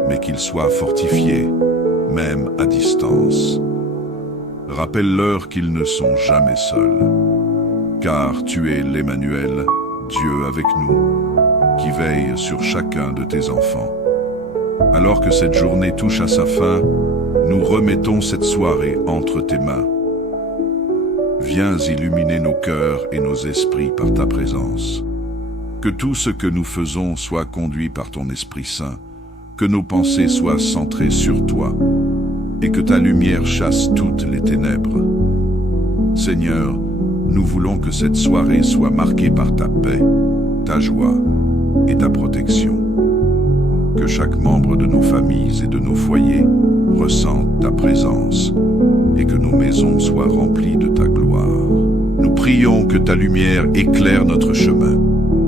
mais qu'ils soient fortifiés, même à distance. Rappelle-leur qu'ils ne sont jamais seuls, car tu es l'Emmanuel, Dieu avec nous, qui veille sur chacun de tes enfants. Alors que cette journée touche à sa fin, nous remettons cette soirée entre tes mains. Viens illuminer nos cœurs et nos esprits par ta présence. Que tout ce que nous faisons soit conduit par ton Esprit Saint, que nos pensées soient centrées sur toi, et que ta lumière chasse toutes les ténèbres. Seigneur, nous voulons que cette soirée soit marquée par ta paix, ta joie et ta protection. Que chaque membre de nos familles et de nos foyers ressente ta présence et que nos maisons soient remplies de ta gloire. Nous prions que ta lumière éclaire notre chemin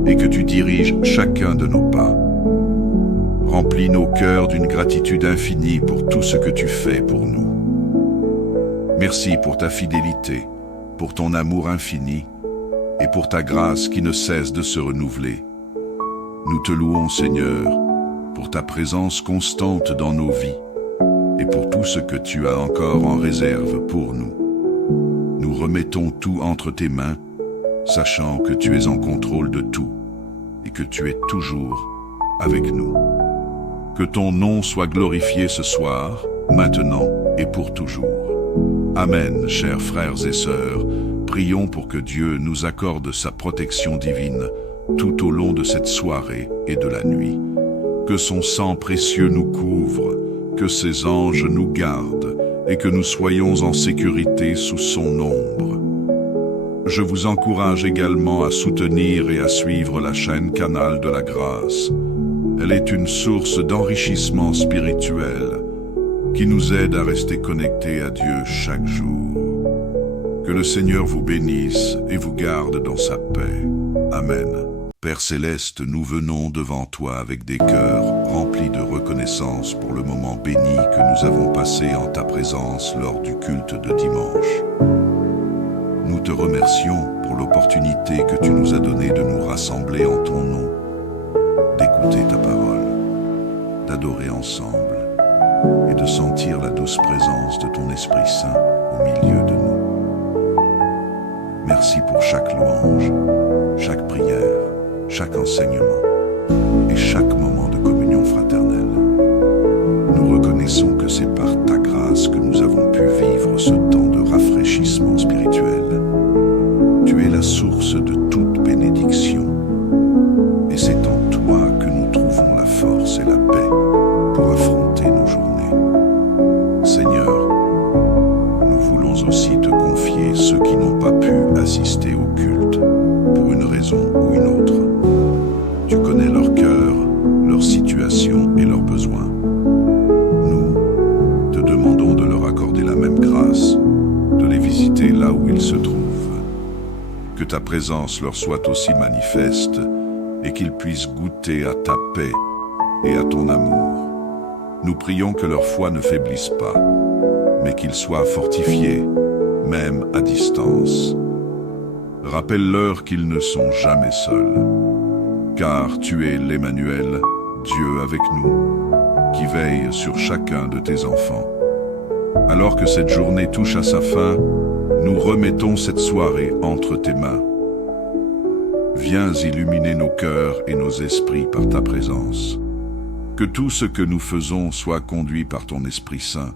et que tu diriges chacun de nos pas. Remplis nos cœurs d'une gratitude infinie pour tout ce que tu fais pour nous. Merci pour ta fidélité, pour ton amour infini et pour ta grâce qui ne cesse de se renouveler. Nous te louons, Seigneur, pour ta présence constante dans nos vies et pour tout ce que tu as encore en réserve pour nous. Nous remettons tout entre tes mains, sachant que tu es en contrôle de tout et que tu es toujours avec nous. Que ton nom soit glorifié ce soir, maintenant et pour toujours. Amen, chers frères et sœurs, prions pour que Dieu nous accorde sa protection divine tout au long de cette soirée et de la nuit. Que son sang précieux nous couvre, que ses anges nous gardent et que nous soyons en sécurité sous son ombre. Je vous encourage également à soutenir et à suivre la chaîne Canal de la Grâce. Elle est une source d'enrichissement spirituel qui nous aide à rester connectés à Dieu chaque jour. Que le Seigneur vous bénisse et vous garde dans sa paix. Amen. Père Céleste, nous venons devant toi avec des cœurs remplis de reconnaissance pour le moment béni que nous avons passé en ta présence lors du culte de dimanche. Nous te remercions pour l'opportunité que tu nous as donnée de nous rassembler en ton nom, d'écouter ta parole, d'adorer ensemble et de sentir la douce présence de ton Esprit Saint au milieu de nous. Merci pour chaque louange, chaque prière, chaque enseignement et chaque moment de communion fraternelle. Nous reconnaissons que c'est par ta grâce que nous avons pu vivre ce temps de rafraîchissement spirituel. Tu es la source de toute bénédiction et assister au culte, pour une raison ou une autre. Tu connais leur cœur, leur situation et leurs besoins. Nous te demandons de leur accorder la même grâce, de les visiter là où ils se trouvent. Que ta présence leur soit aussi manifeste et qu'ils puissent goûter à ta paix et à ton amour. Nous prions que leur foi ne faiblisse pas, mais qu'ils soient fortifiés, même à distance. Rappelle-leur qu'ils ne sont jamais seuls, car tu es l'Emmanuel, Dieu avec nous, qui veille sur chacun de tes enfants. Alors que cette journée touche à sa fin, nous remettons cette soirée entre tes mains. Viens illuminer nos cœurs et nos esprits par ta présence. Que tout ce que nous faisons soit conduit par ton Esprit Saint,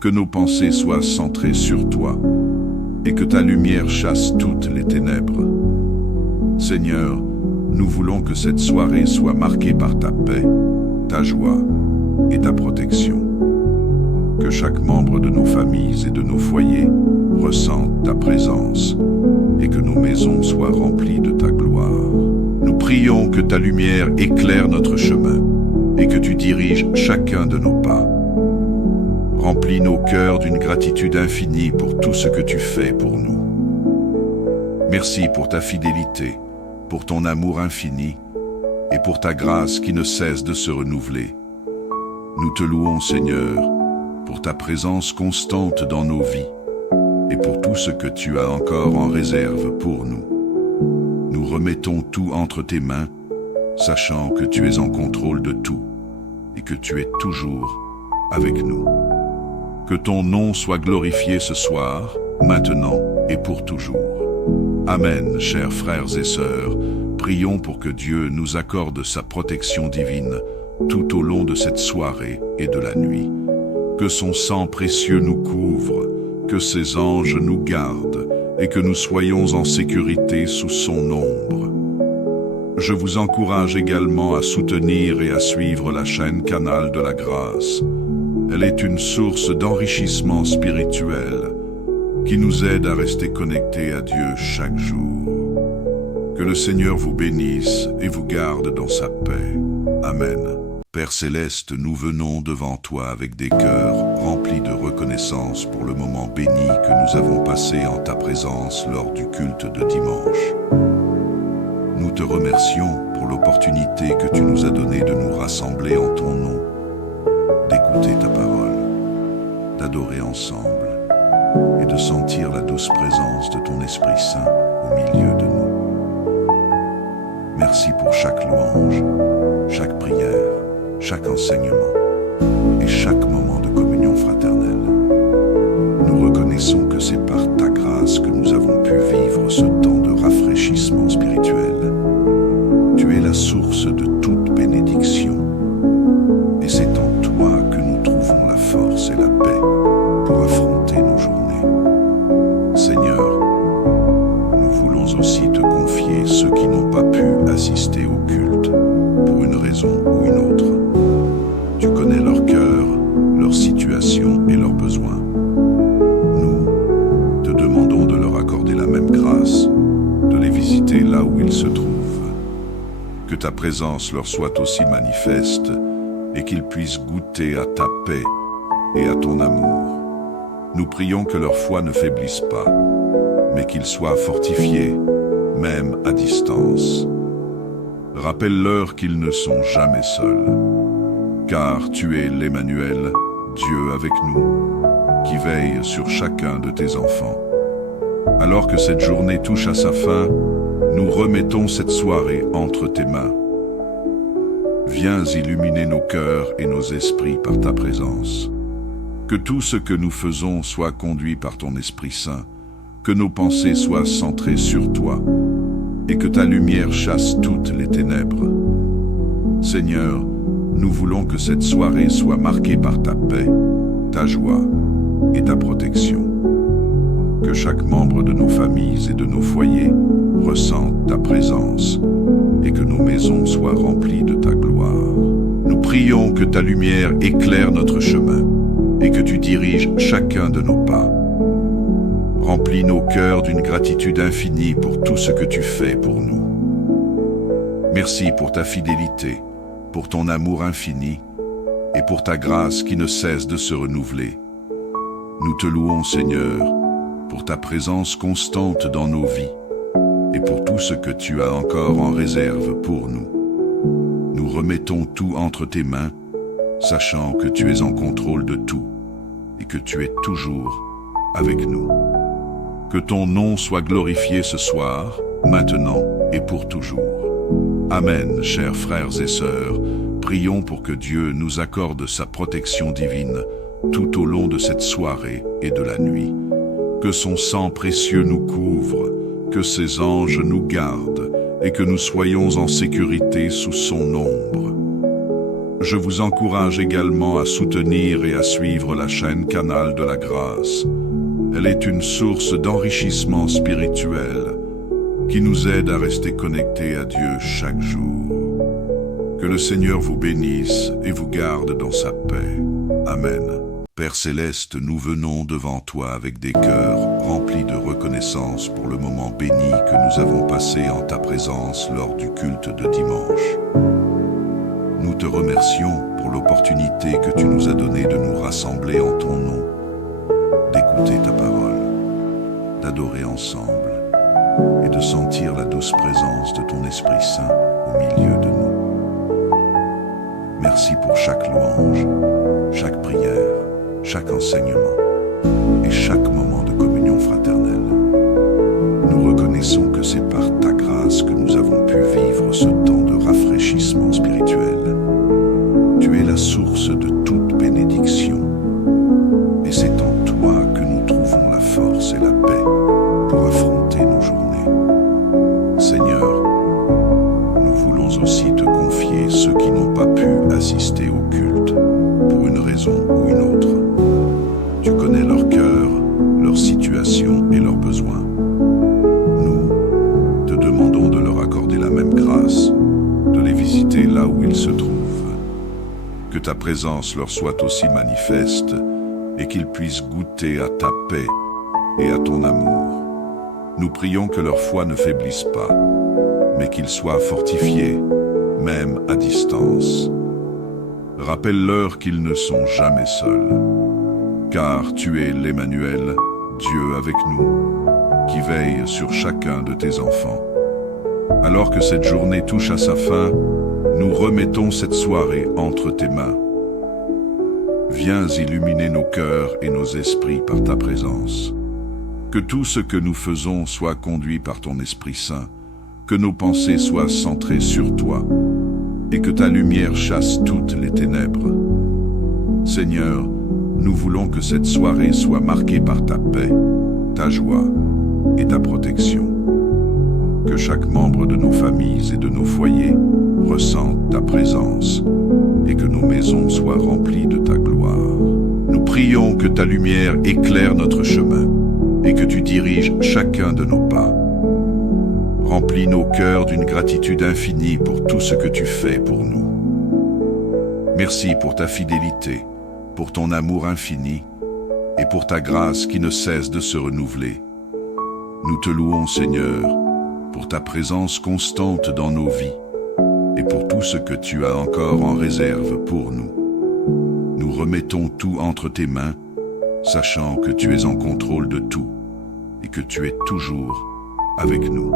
que nos pensées soient centrées sur toi, et que ta lumière chasse toutes les ténèbres. Seigneur, nous voulons que cette soirée soit marquée par ta paix, ta joie et ta protection. Que chaque membre de nos familles et de nos foyers ressente ta présence et que nos maisons soient remplies de ta gloire. Nous prions que ta lumière éclaire notre chemin et que tu diriges chacun de nos pas. Remplis nos cœurs d'une gratitude infinie pour tout ce que tu fais pour nous. Merci pour ta fidélité, pour ton amour infini et pour ta grâce qui ne cesse de se renouveler. Nous te louons, Seigneur, pour ta présence constante dans nos vies et pour tout ce que tu as encore en réserve pour nous. Nous remettons tout entre tes mains, sachant que tu es en contrôle de tout et que tu es toujours avec nous. Que ton nom soit glorifié ce soir, maintenant et pour toujours. Amen, chers frères et sœurs, prions pour que Dieu nous accorde sa protection divine tout au long de cette soirée et de la nuit. Que son sang précieux nous couvre, que ses anges nous gardent et que nous soyons en sécurité sous son ombre. Je vous encourage également à soutenir et à suivre la chaîne Canal de la Grâce. Elle est une source d'enrichissement spirituel qui nous aide à rester connectés à Dieu chaque jour. Que le Seigneur vous bénisse et vous garde dans sa paix. Amen. Père Céleste, nous venons devant toi avec des cœurs remplis de reconnaissance pour le moment béni que nous avons passé en ta présence lors du culte de dimanche. Nous te remercions pour l'opportunité que tu nous as donnée de nous rassembler en ton nom, d'écouter ta parole, d'adorer ensemble et de sentir la douce présence de ton Esprit Saint au milieu de nous. Merci pour chaque louange, chaque prière, chaque enseignement et chaque moment de communion fraternelle. Nous reconnaissons que c'est par ta grâce que nous avons pu vivre ce temps de rafraîchissement spirituel. Tu es la source de toute bénédiction et c'est en toi que nous trouvons la force et la paix pour affronter nos journées. Seigneur, nous voulons aussi te confier ceux qui n'ont pas pu assister au culte pour une raison ou une autre. Tu connais leur cœur, leur situation et leurs besoins. Nous te demandons de leur accorder la même grâce, de les visiter là où ils se trouvent. Que ta présence leur soit aussi manifeste et qu'ils puissent goûter à ta paix et à ton amour. Nous prions que leur foi ne faiblisse pas, mais qu'ils soient fortifiés, même à distance. Rappelle-leur qu'ils ne sont jamais seuls, car tu es l'Emmanuel, Dieu avec nous, qui veille sur chacun de tes enfants. Alors que cette journée touche à sa fin, nous remettons cette soirée entre tes mains. Viens illuminer nos cœurs et nos esprits par ta présence. Que tout ce que nous faisons soit conduit par ton Esprit Saint, que nos pensées soient centrées sur toi, et que ta lumière chasse toutes les ténèbres. Seigneur, nous voulons que cette soirée soit marquée par ta paix, ta joie et ta protection. Que chaque membre de nos familles et de nos foyers ressente ta présence et que nos maisons soient remplies de ta gloire. Nous prions que ta lumière éclaire notre chemin et que tu diriges chacun de nos pas. Remplis nos cœurs d'une gratitude infinie pour tout ce que tu fais pour nous. Merci pour ta fidélité, pour ton amour infini et pour ta grâce qui ne cesse de se renouveler. Nous te louons, Seigneur, pour ta présence constante dans nos vies et pour tout ce que tu as encore en réserve pour nous. Nous remettons tout entre tes mains, sachant que tu es en contrôle de tout et que tu es toujours avec nous. Que ton nom soit glorifié ce soir, maintenant et pour toujours. Amen, chers frères et sœurs, prions pour que Dieu nous accorde sa protection divine tout au long de cette soirée et de la nuit. Que son sang précieux nous couvre, que ses anges nous gardent et que nous soyons en sécurité sous son ombre. Je vous encourage également à soutenir et à suivre la chaîne Canal de la Grâce. Elle est une source d'enrichissement spirituel qui nous aide à rester connectés à Dieu chaque jour. Que le Seigneur vous bénisse et vous garde dans sa paix. Amen. Père Céleste, nous venons devant toi avec des cœurs remplis de reconnaissance pour le moment béni que nous avons passé en ta présence lors du culte de dimanche. Nous te remercions pour l'opportunité que tu nous as donnée de nous rassembler en ton nom, d'écouter ta parole, d'adorer ensemble et de sentir la douce présence de ton Esprit Saint au milieu de nous. Merci pour chaque louange, chaque prière, chaque enseignement et chaque moment de communion fraternelle. Nous reconnaissons que c'est par ta grâce que nous avons pu vivre ce temps de rafraîchissement spirituel. Tu es la source de toute bénédiction et c'est en toi que nous trouvons la force et la paix pour affronter nos journées. Seigneur, nous voulons aussi te confier ceux qui n'ont pas pu assister au culte pour une raison ou une autre. Tu connais leur cœur, leur situation et leurs besoins. Nous te demandons de leur accorder la même grâce, de les visiter là où ils se trouvent. Que ta présence leur soit aussi manifeste et qu'ils puissent goûter à ta paix et à ton amour. Nous prions que leur foi ne faiblisse pas, mais qu'ils soient fortifiés, même à distance. Rappelle-leur qu'ils ne sont jamais seuls, car tu es l'Emmanuel, Dieu avec nous, qui veille sur chacun de tes enfants. Alors que cette journée touche à sa fin, nous remettons cette soirée entre tes mains. Viens illuminer nos cœurs et nos esprits par ta présence. Que tout ce que nous faisons soit conduit par ton Esprit Saint, que nos pensées soient centrées sur toi, et que ta lumière chasse toutes les ténèbres. Seigneur, nous voulons que cette soirée soit marquée par ta paix, ta joie et ta protection. Que chaque membre de nos familles et de nos foyers ressente ta présence et que nos maisons soient remplies de ta gloire. Nous prions que ta lumière éclaire notre chemin et que tu diriges chacun de nos pas. Remplis nos cœurs d'une gratitude infinie pour tout ce que tu fais pour nous. Merci pour ta fidélité, pour ton amour infini et pour ta grâce qui ne cesse de se renouveler. Nous te louons, Seigneur, pour ta présence constante dans nos vies et pour tout ce que tu as encore en réserve pour nous. Nous remettons tout entre tes mains, sachant que tu es en contrôle de tout et que tu es toujours avec nous.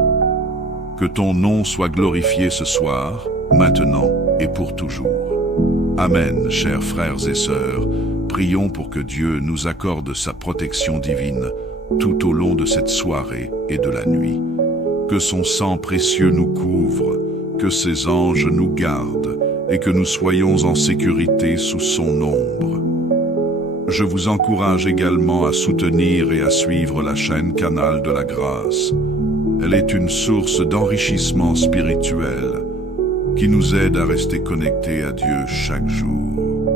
Que ton nom soit glorifié ce soir, maintenant et pour toujours. Amen, chers frères et sœurs, prions pour que Dieu nous accorde sa protection divine tout au long de cette soirée et de la nuit. Que son sang précieux nous couvre, que ses anges nous gardent et que nous soyons en sécurité sous son ombre. Je vous encourage également à soutenir et à suivre la chaîne Canal de la Grâce. Elle est une source d'enrichissement spirituel qui nous aide à rester connectés à Dieu chaque jour.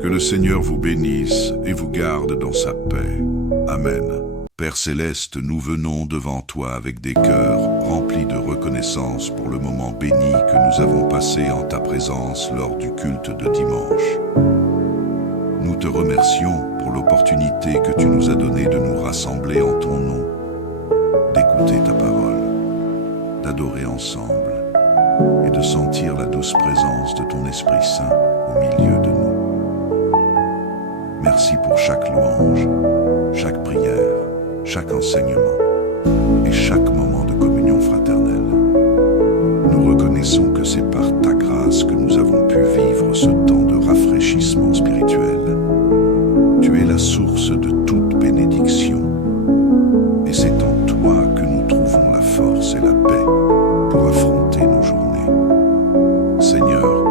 Que le Seigneur vous bénisse et vous garde dans sa paix. Amen. Père Céleste, nous venons devant toi avec des cœurs remplis de reconnaissance pour le moment béni que nous avons passé en ta présence lors du culte de dimanche. Nous te remercions pour l'opportunité que tu nous as donnée de nous rassembler en ton nom, d'écouter ta parole, d'adorer ensemble et de sentir la douce présence de ton Esprit Saint au milieu de nous. Merci pour chaque louange, chaque prière, chaque enseignement et chaque moment de communion fraternelle. Nous reconnaissons que c'est par ta grâce que nous avons pu vivre ce temps de rafraîchissement spirituel. Tu es la source de toute bénédiction et c'est en toi que nous trouvons la force et la paix pour affronter nos journées. Seigneur,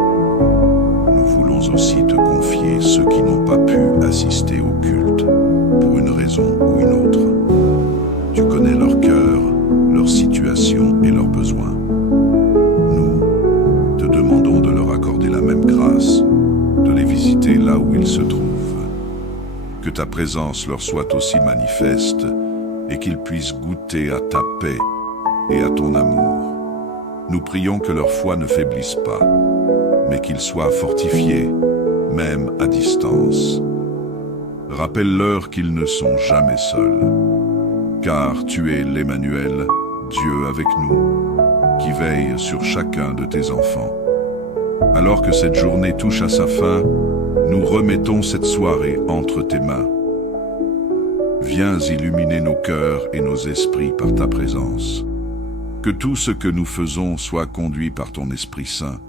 nous voulons aussi te confier ceux qui n'ont pas pu assister au culte pour une raison ou une autre. Tu connais leur cœur, leur situation et leurs besoins. Nous te demandons de leur accorder la même grâce, de les visiter là où ils se trouvent. Que ta présence leur soit aussi manifeste et qu'ils puissent goûter à ta paix et à ton amour. Nous prions que leur foi ne faiblisse pas, mais qu'ils soient fortifiés, même à distance. Rappelle-leur qu'ils ne sont jamais seuls, car tu es l'Emmanuel, Dieu avec nous, qui veille sur chacun de tes enfants. Alors que cette journée touche à sa fin, nous remettons cette soirée entre tes mains. Viens illuminer nos cœurs et nos esprits par ta présence. Que tout ce que nous faisons soit conduit par ton Esprit Saint,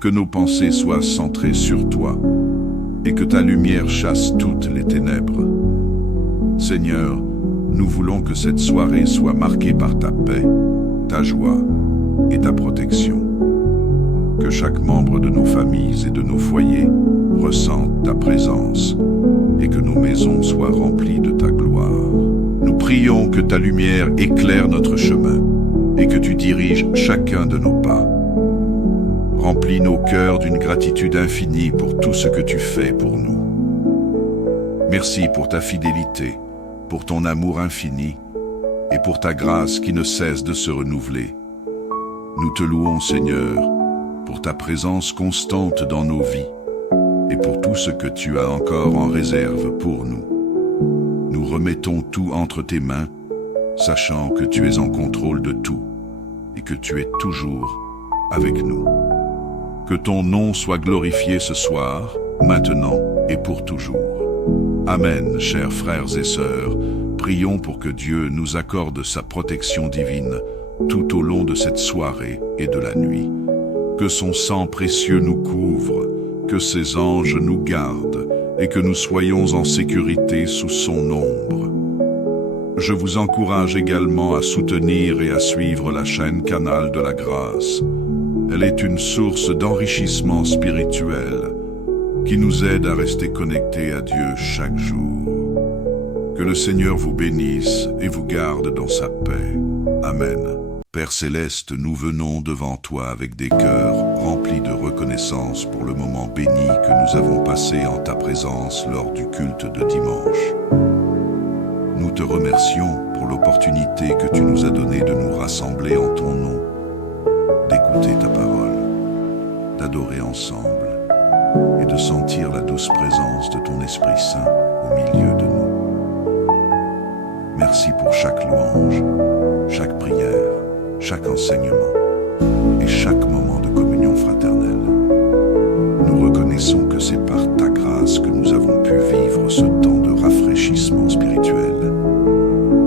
que nos pensées soient centrées sur toi, et que ta lumière chasse toutes les ténèbres. Seigneur, nous voulons que cette soirée soit marquée par ta paix, ta joie et ta protection. Que chaque membre de nos familles et de nos foyers ressente ta présence et que nos maisons soient remplies de ta gloire. Nous prions que ta lumière éclaire notre chemin et que tu diriges chacun de nos pas. Remplis nos cœurs d'une gratitude infinie pour tout ce que tu fais pour nous. Merci pour ta fidélité, pour ton amour infini et pour ta grâce qui ne cesse de se renouveler. Nous te louons, Seigneur, pour ta présence constante dans nos vies et pour tout ce que tu as encore en réserve pour nous. Nous remettons tout entre tes mains, sachant que tu es en contrôle de tout et que tu es toujours avec nous. Que ton nom soit glorifié ce soir, maintenant et pour toujours. Amen, chers frères et sœurs, prions pour que Dieu nous accorde sa protection divine tout au long de cette soirée et de la nuit. Que son sang précieux nous couvre, que ses anges nous gardent et que nous soyons en sécurité sous son ombre. Je vous encourage également à soutenir et à suivre la chaîne Canal de la Grâce. Elle est une source d'enrichissement spirituel qui nous aide à rester connectés à Dieu chaque jour. Que le Seigneur vous bénisse et vous garde dans sa paix. Amen. Père Céleste, nous venons devant toi avec des cœurs remplis de reconnaissance pour le moment béni que nous avons passé en ta présence lors du culte de dimanche. Nous te remercions pour l'opportunité que tu nous as donnée de nous rassembler en ton nom, d'écouter ta parole, d'adorer ensemble et de sentir la douce présence de ton Esprit Saint au milieu de nous. Merci pour chaque louange, chaque prière, chaque enseignement et chaque moment de communion fraternelle. Nous reconnaissons que c'est par ta grâce que nous avons pu vivre ce temps de rafraîchissement spirituel.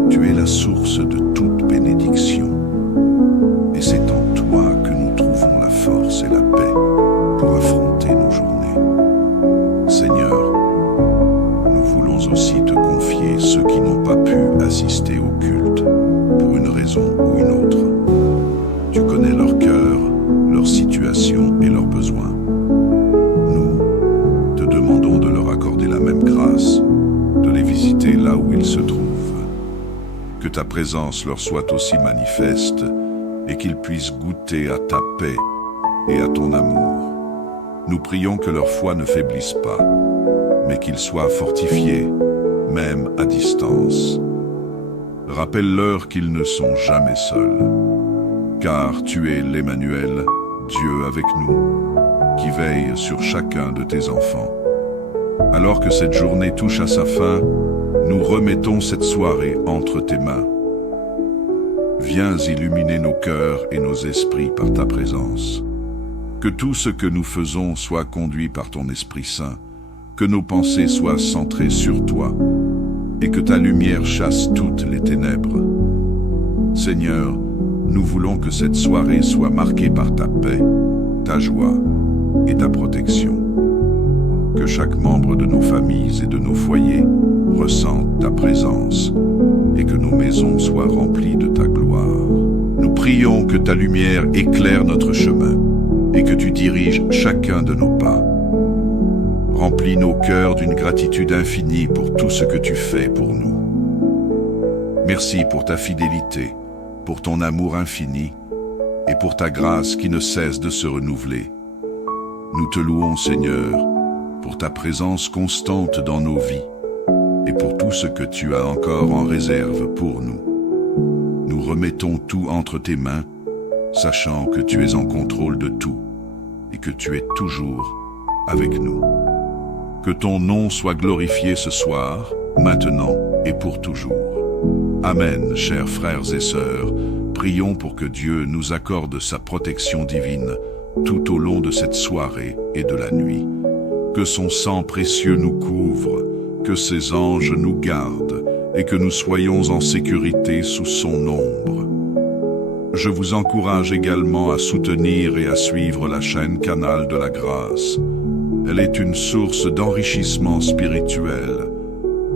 Tu es la source de toute bénédiction et c'est en toi que nous trouvons la force et la paix pour affronter nos journées. Seigneur, nous voulons aussi te confier ceux qui n'ont pas pu assister au culte pour une raison ou une autre. Tu connais leur cœur, leur situation et leurs besoins. Nous te demandons de leur accorder la même grâce, de les visiter là où ils se trouvent. Que ta présence leur soit aussi manifeste et qu'ils puissent goûter à ta paix et à ton amour. Nous prions que leur foi ne faiblisse pas, mais qu'ils soient fortifiés, même à distance. Rappelle-leur qu'ils ne sont jamais seuls, car tu es l'Emmanuel, Dieu avec nous, qui veille sur chacun de tes enfants. Alors que cette journée touche à sa fin, nous remettons cette soirée entre tes mains. Viens illuminer nos cœurs et nos esprits par ta présence. Que tout ce que nous faisons soit conduit par ton Esprit Saint, que nos pensées soient centrées sur toi, et que ta lumière chasse toutes les ténèbres. Seigneur, nous voulons que cette soirée soit marquée par ta paix, ta joie et ta protection. Que chaque membre de nos familles et de nos foyers ressente ta présence et que nos maisons soient remplies de ta gloire. Nous prions que ta lumière éclaire notre chemin et que tu diriges chacun de nos pas. Remplis nos cœurs d'une gratitude infinie pour tout ce que tu fais pour nous. Merci pour ta fidélité, pour ton amour infini et pour ta grâce qui ne cesse de se renouveler. Nous te louons, Seigneur, pour ta présence constante dans nos vies et pour tout ce que tu as encore en réserve pour nous. Nous remettons tout entre tes mains, sachant que tu es en contrôle de tout et que tu es toujours avec nous. Que ton nom soit glorifié ce soir, maintenant et pour toujours. Amen, chers frères et sœurs, prions pour que Dieu nous accorde sa protection divine tout au long de cette soirée et de la nuit. Que son sang précieux nous couvre, que ses anges nous gardent et que nous soyons en sécurité sous son ombre. Je vous encourage également à soutenir et à suivre la chaîne Canal de la Grâce. Elle est une source d'enrichissement spirituel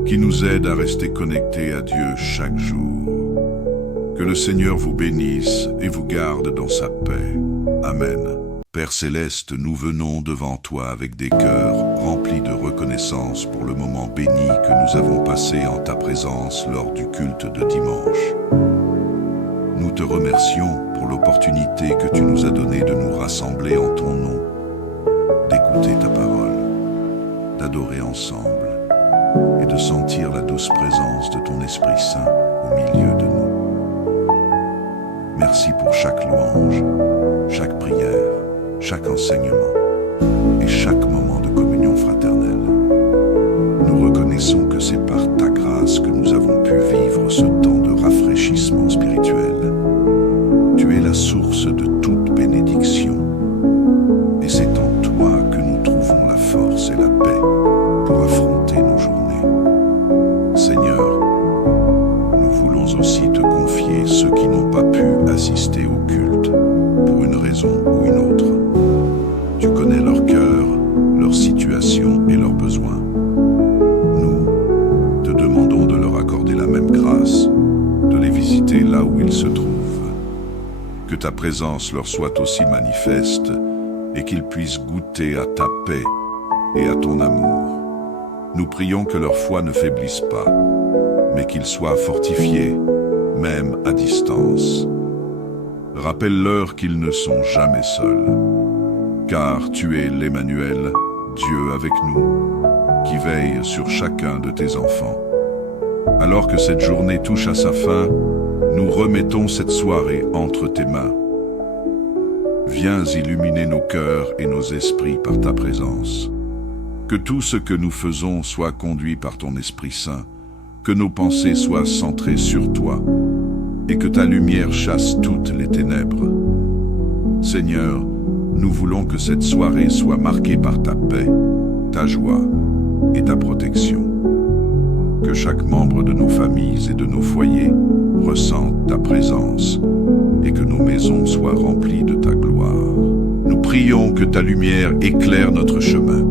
qui nous aide à rester connectés à Dieu chaque jour. Que le Seigneur vous bénisse et vous garde dans sa paix. Amen. Père Céleste, nous venons devant toi avec des cœurs remplis de reconnaissance pour le moment béni que nous avons passé en ta présence lors du culte de dimanche. Nous te remercions pour l'opportunité que tu nous as donnée de nous rassembler en ton nom, d'écouter ta parole, d'adorer ensemble et de sentir la douce présence de ton Esprit Saint au milieu de nous. Merci pour chaque louange, chaque prière, chaque enseignement et chaque moment de communion fraternelle. Nous reconnaissons que c'est par ta grâce que nous avons pu vivre ce temps de rafraîchissement spirituel. Tu es la source de toute bénédiction et c'est en toi que nous trouvons la force et la paix pour affronter nos journées. Seigneur, nous voulons aussi te confier ceux qui n'ont pas pu assister au culte pour une raison ou une autre. Tu connais leur cœur, leur situation et leurs besoins. Nous te demandons de leur accorder la même grâce, de les visiter là où ils se trouvent. Que ta présence leur soit aussi manifeste et qu'ils puissent goûter à ta paix et à ton amour. Nous prions que leur foi ne faiblisse pas, mais qu'ils soient fortifiés, même à distance. Rappelle-leur qu'ils ne sont jamais seuls, car tu es l'Emmanuel, Dieu avec nous, qui veille sur chacun de tes enfants. Alors que cette journée touche à sa fin, nous remettons cette soirée entre tes mains. Viens illuminer nos cœurs et nos esprits par ta présence. Que tout ce que nous faisons soit conduit par ton Esprit Saint, que nos pensées soient centrées sur toi, et que ta lumière chasse toutes les ténèbres. Seigneur, nous voulons que cette soirée soit marquée par ta paix, ta joie et ta protection. Que chaque membre de nos familles et de nos foyers ressente ta présence et que nos maisons soient remplies de ta gloire. Nous prions que ta lumière éclaire notre chemin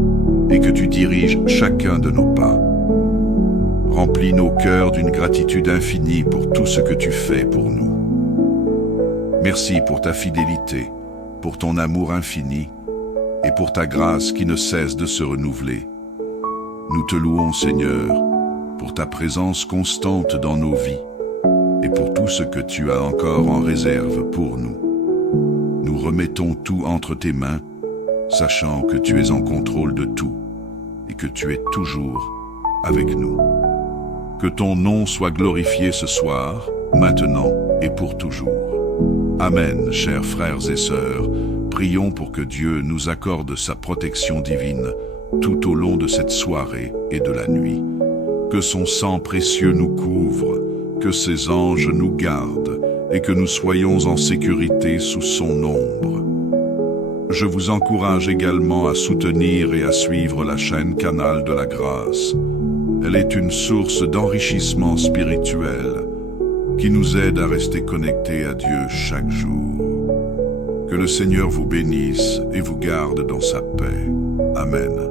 et que tu diriges chacun de nos pas. Remplis nos cœurs d'une gratitude infinie pour tout ce que tu fais pour nous. Merci pour ta fidélité, pour ton amour infini et pour ta grâce qui ne cesse de se renouveler. Nous te louons, Seigneur, pour ta présence constante dans nos vies et pour tout ce que tu as encore en réserve pour nous. Nous remettons tout entre tes mains, sachant que tu es en contrôle de tout et que tu es toujours avec nous. Que ton nom soit glorifié ce soir, maintenant et pour toujours. Amen, chers frères et sœurs, prions pour que Dieu nous accorde sa protection divine tout au long de cette soirée et de la nuit. Que son sang précieux nous couvre, que ses anges nous gardent et que nous soyons en sécurité sous son ombre. Je vous encourage également à soutenir et à suivre la chaîne Canal de la Grâce. Elle est une source d'enrichissement spirituel qui nous aide à rester connectés à Dieu chaque jour. Que le Seigneur vous bénisse et vous garde dans sa paix. Amen.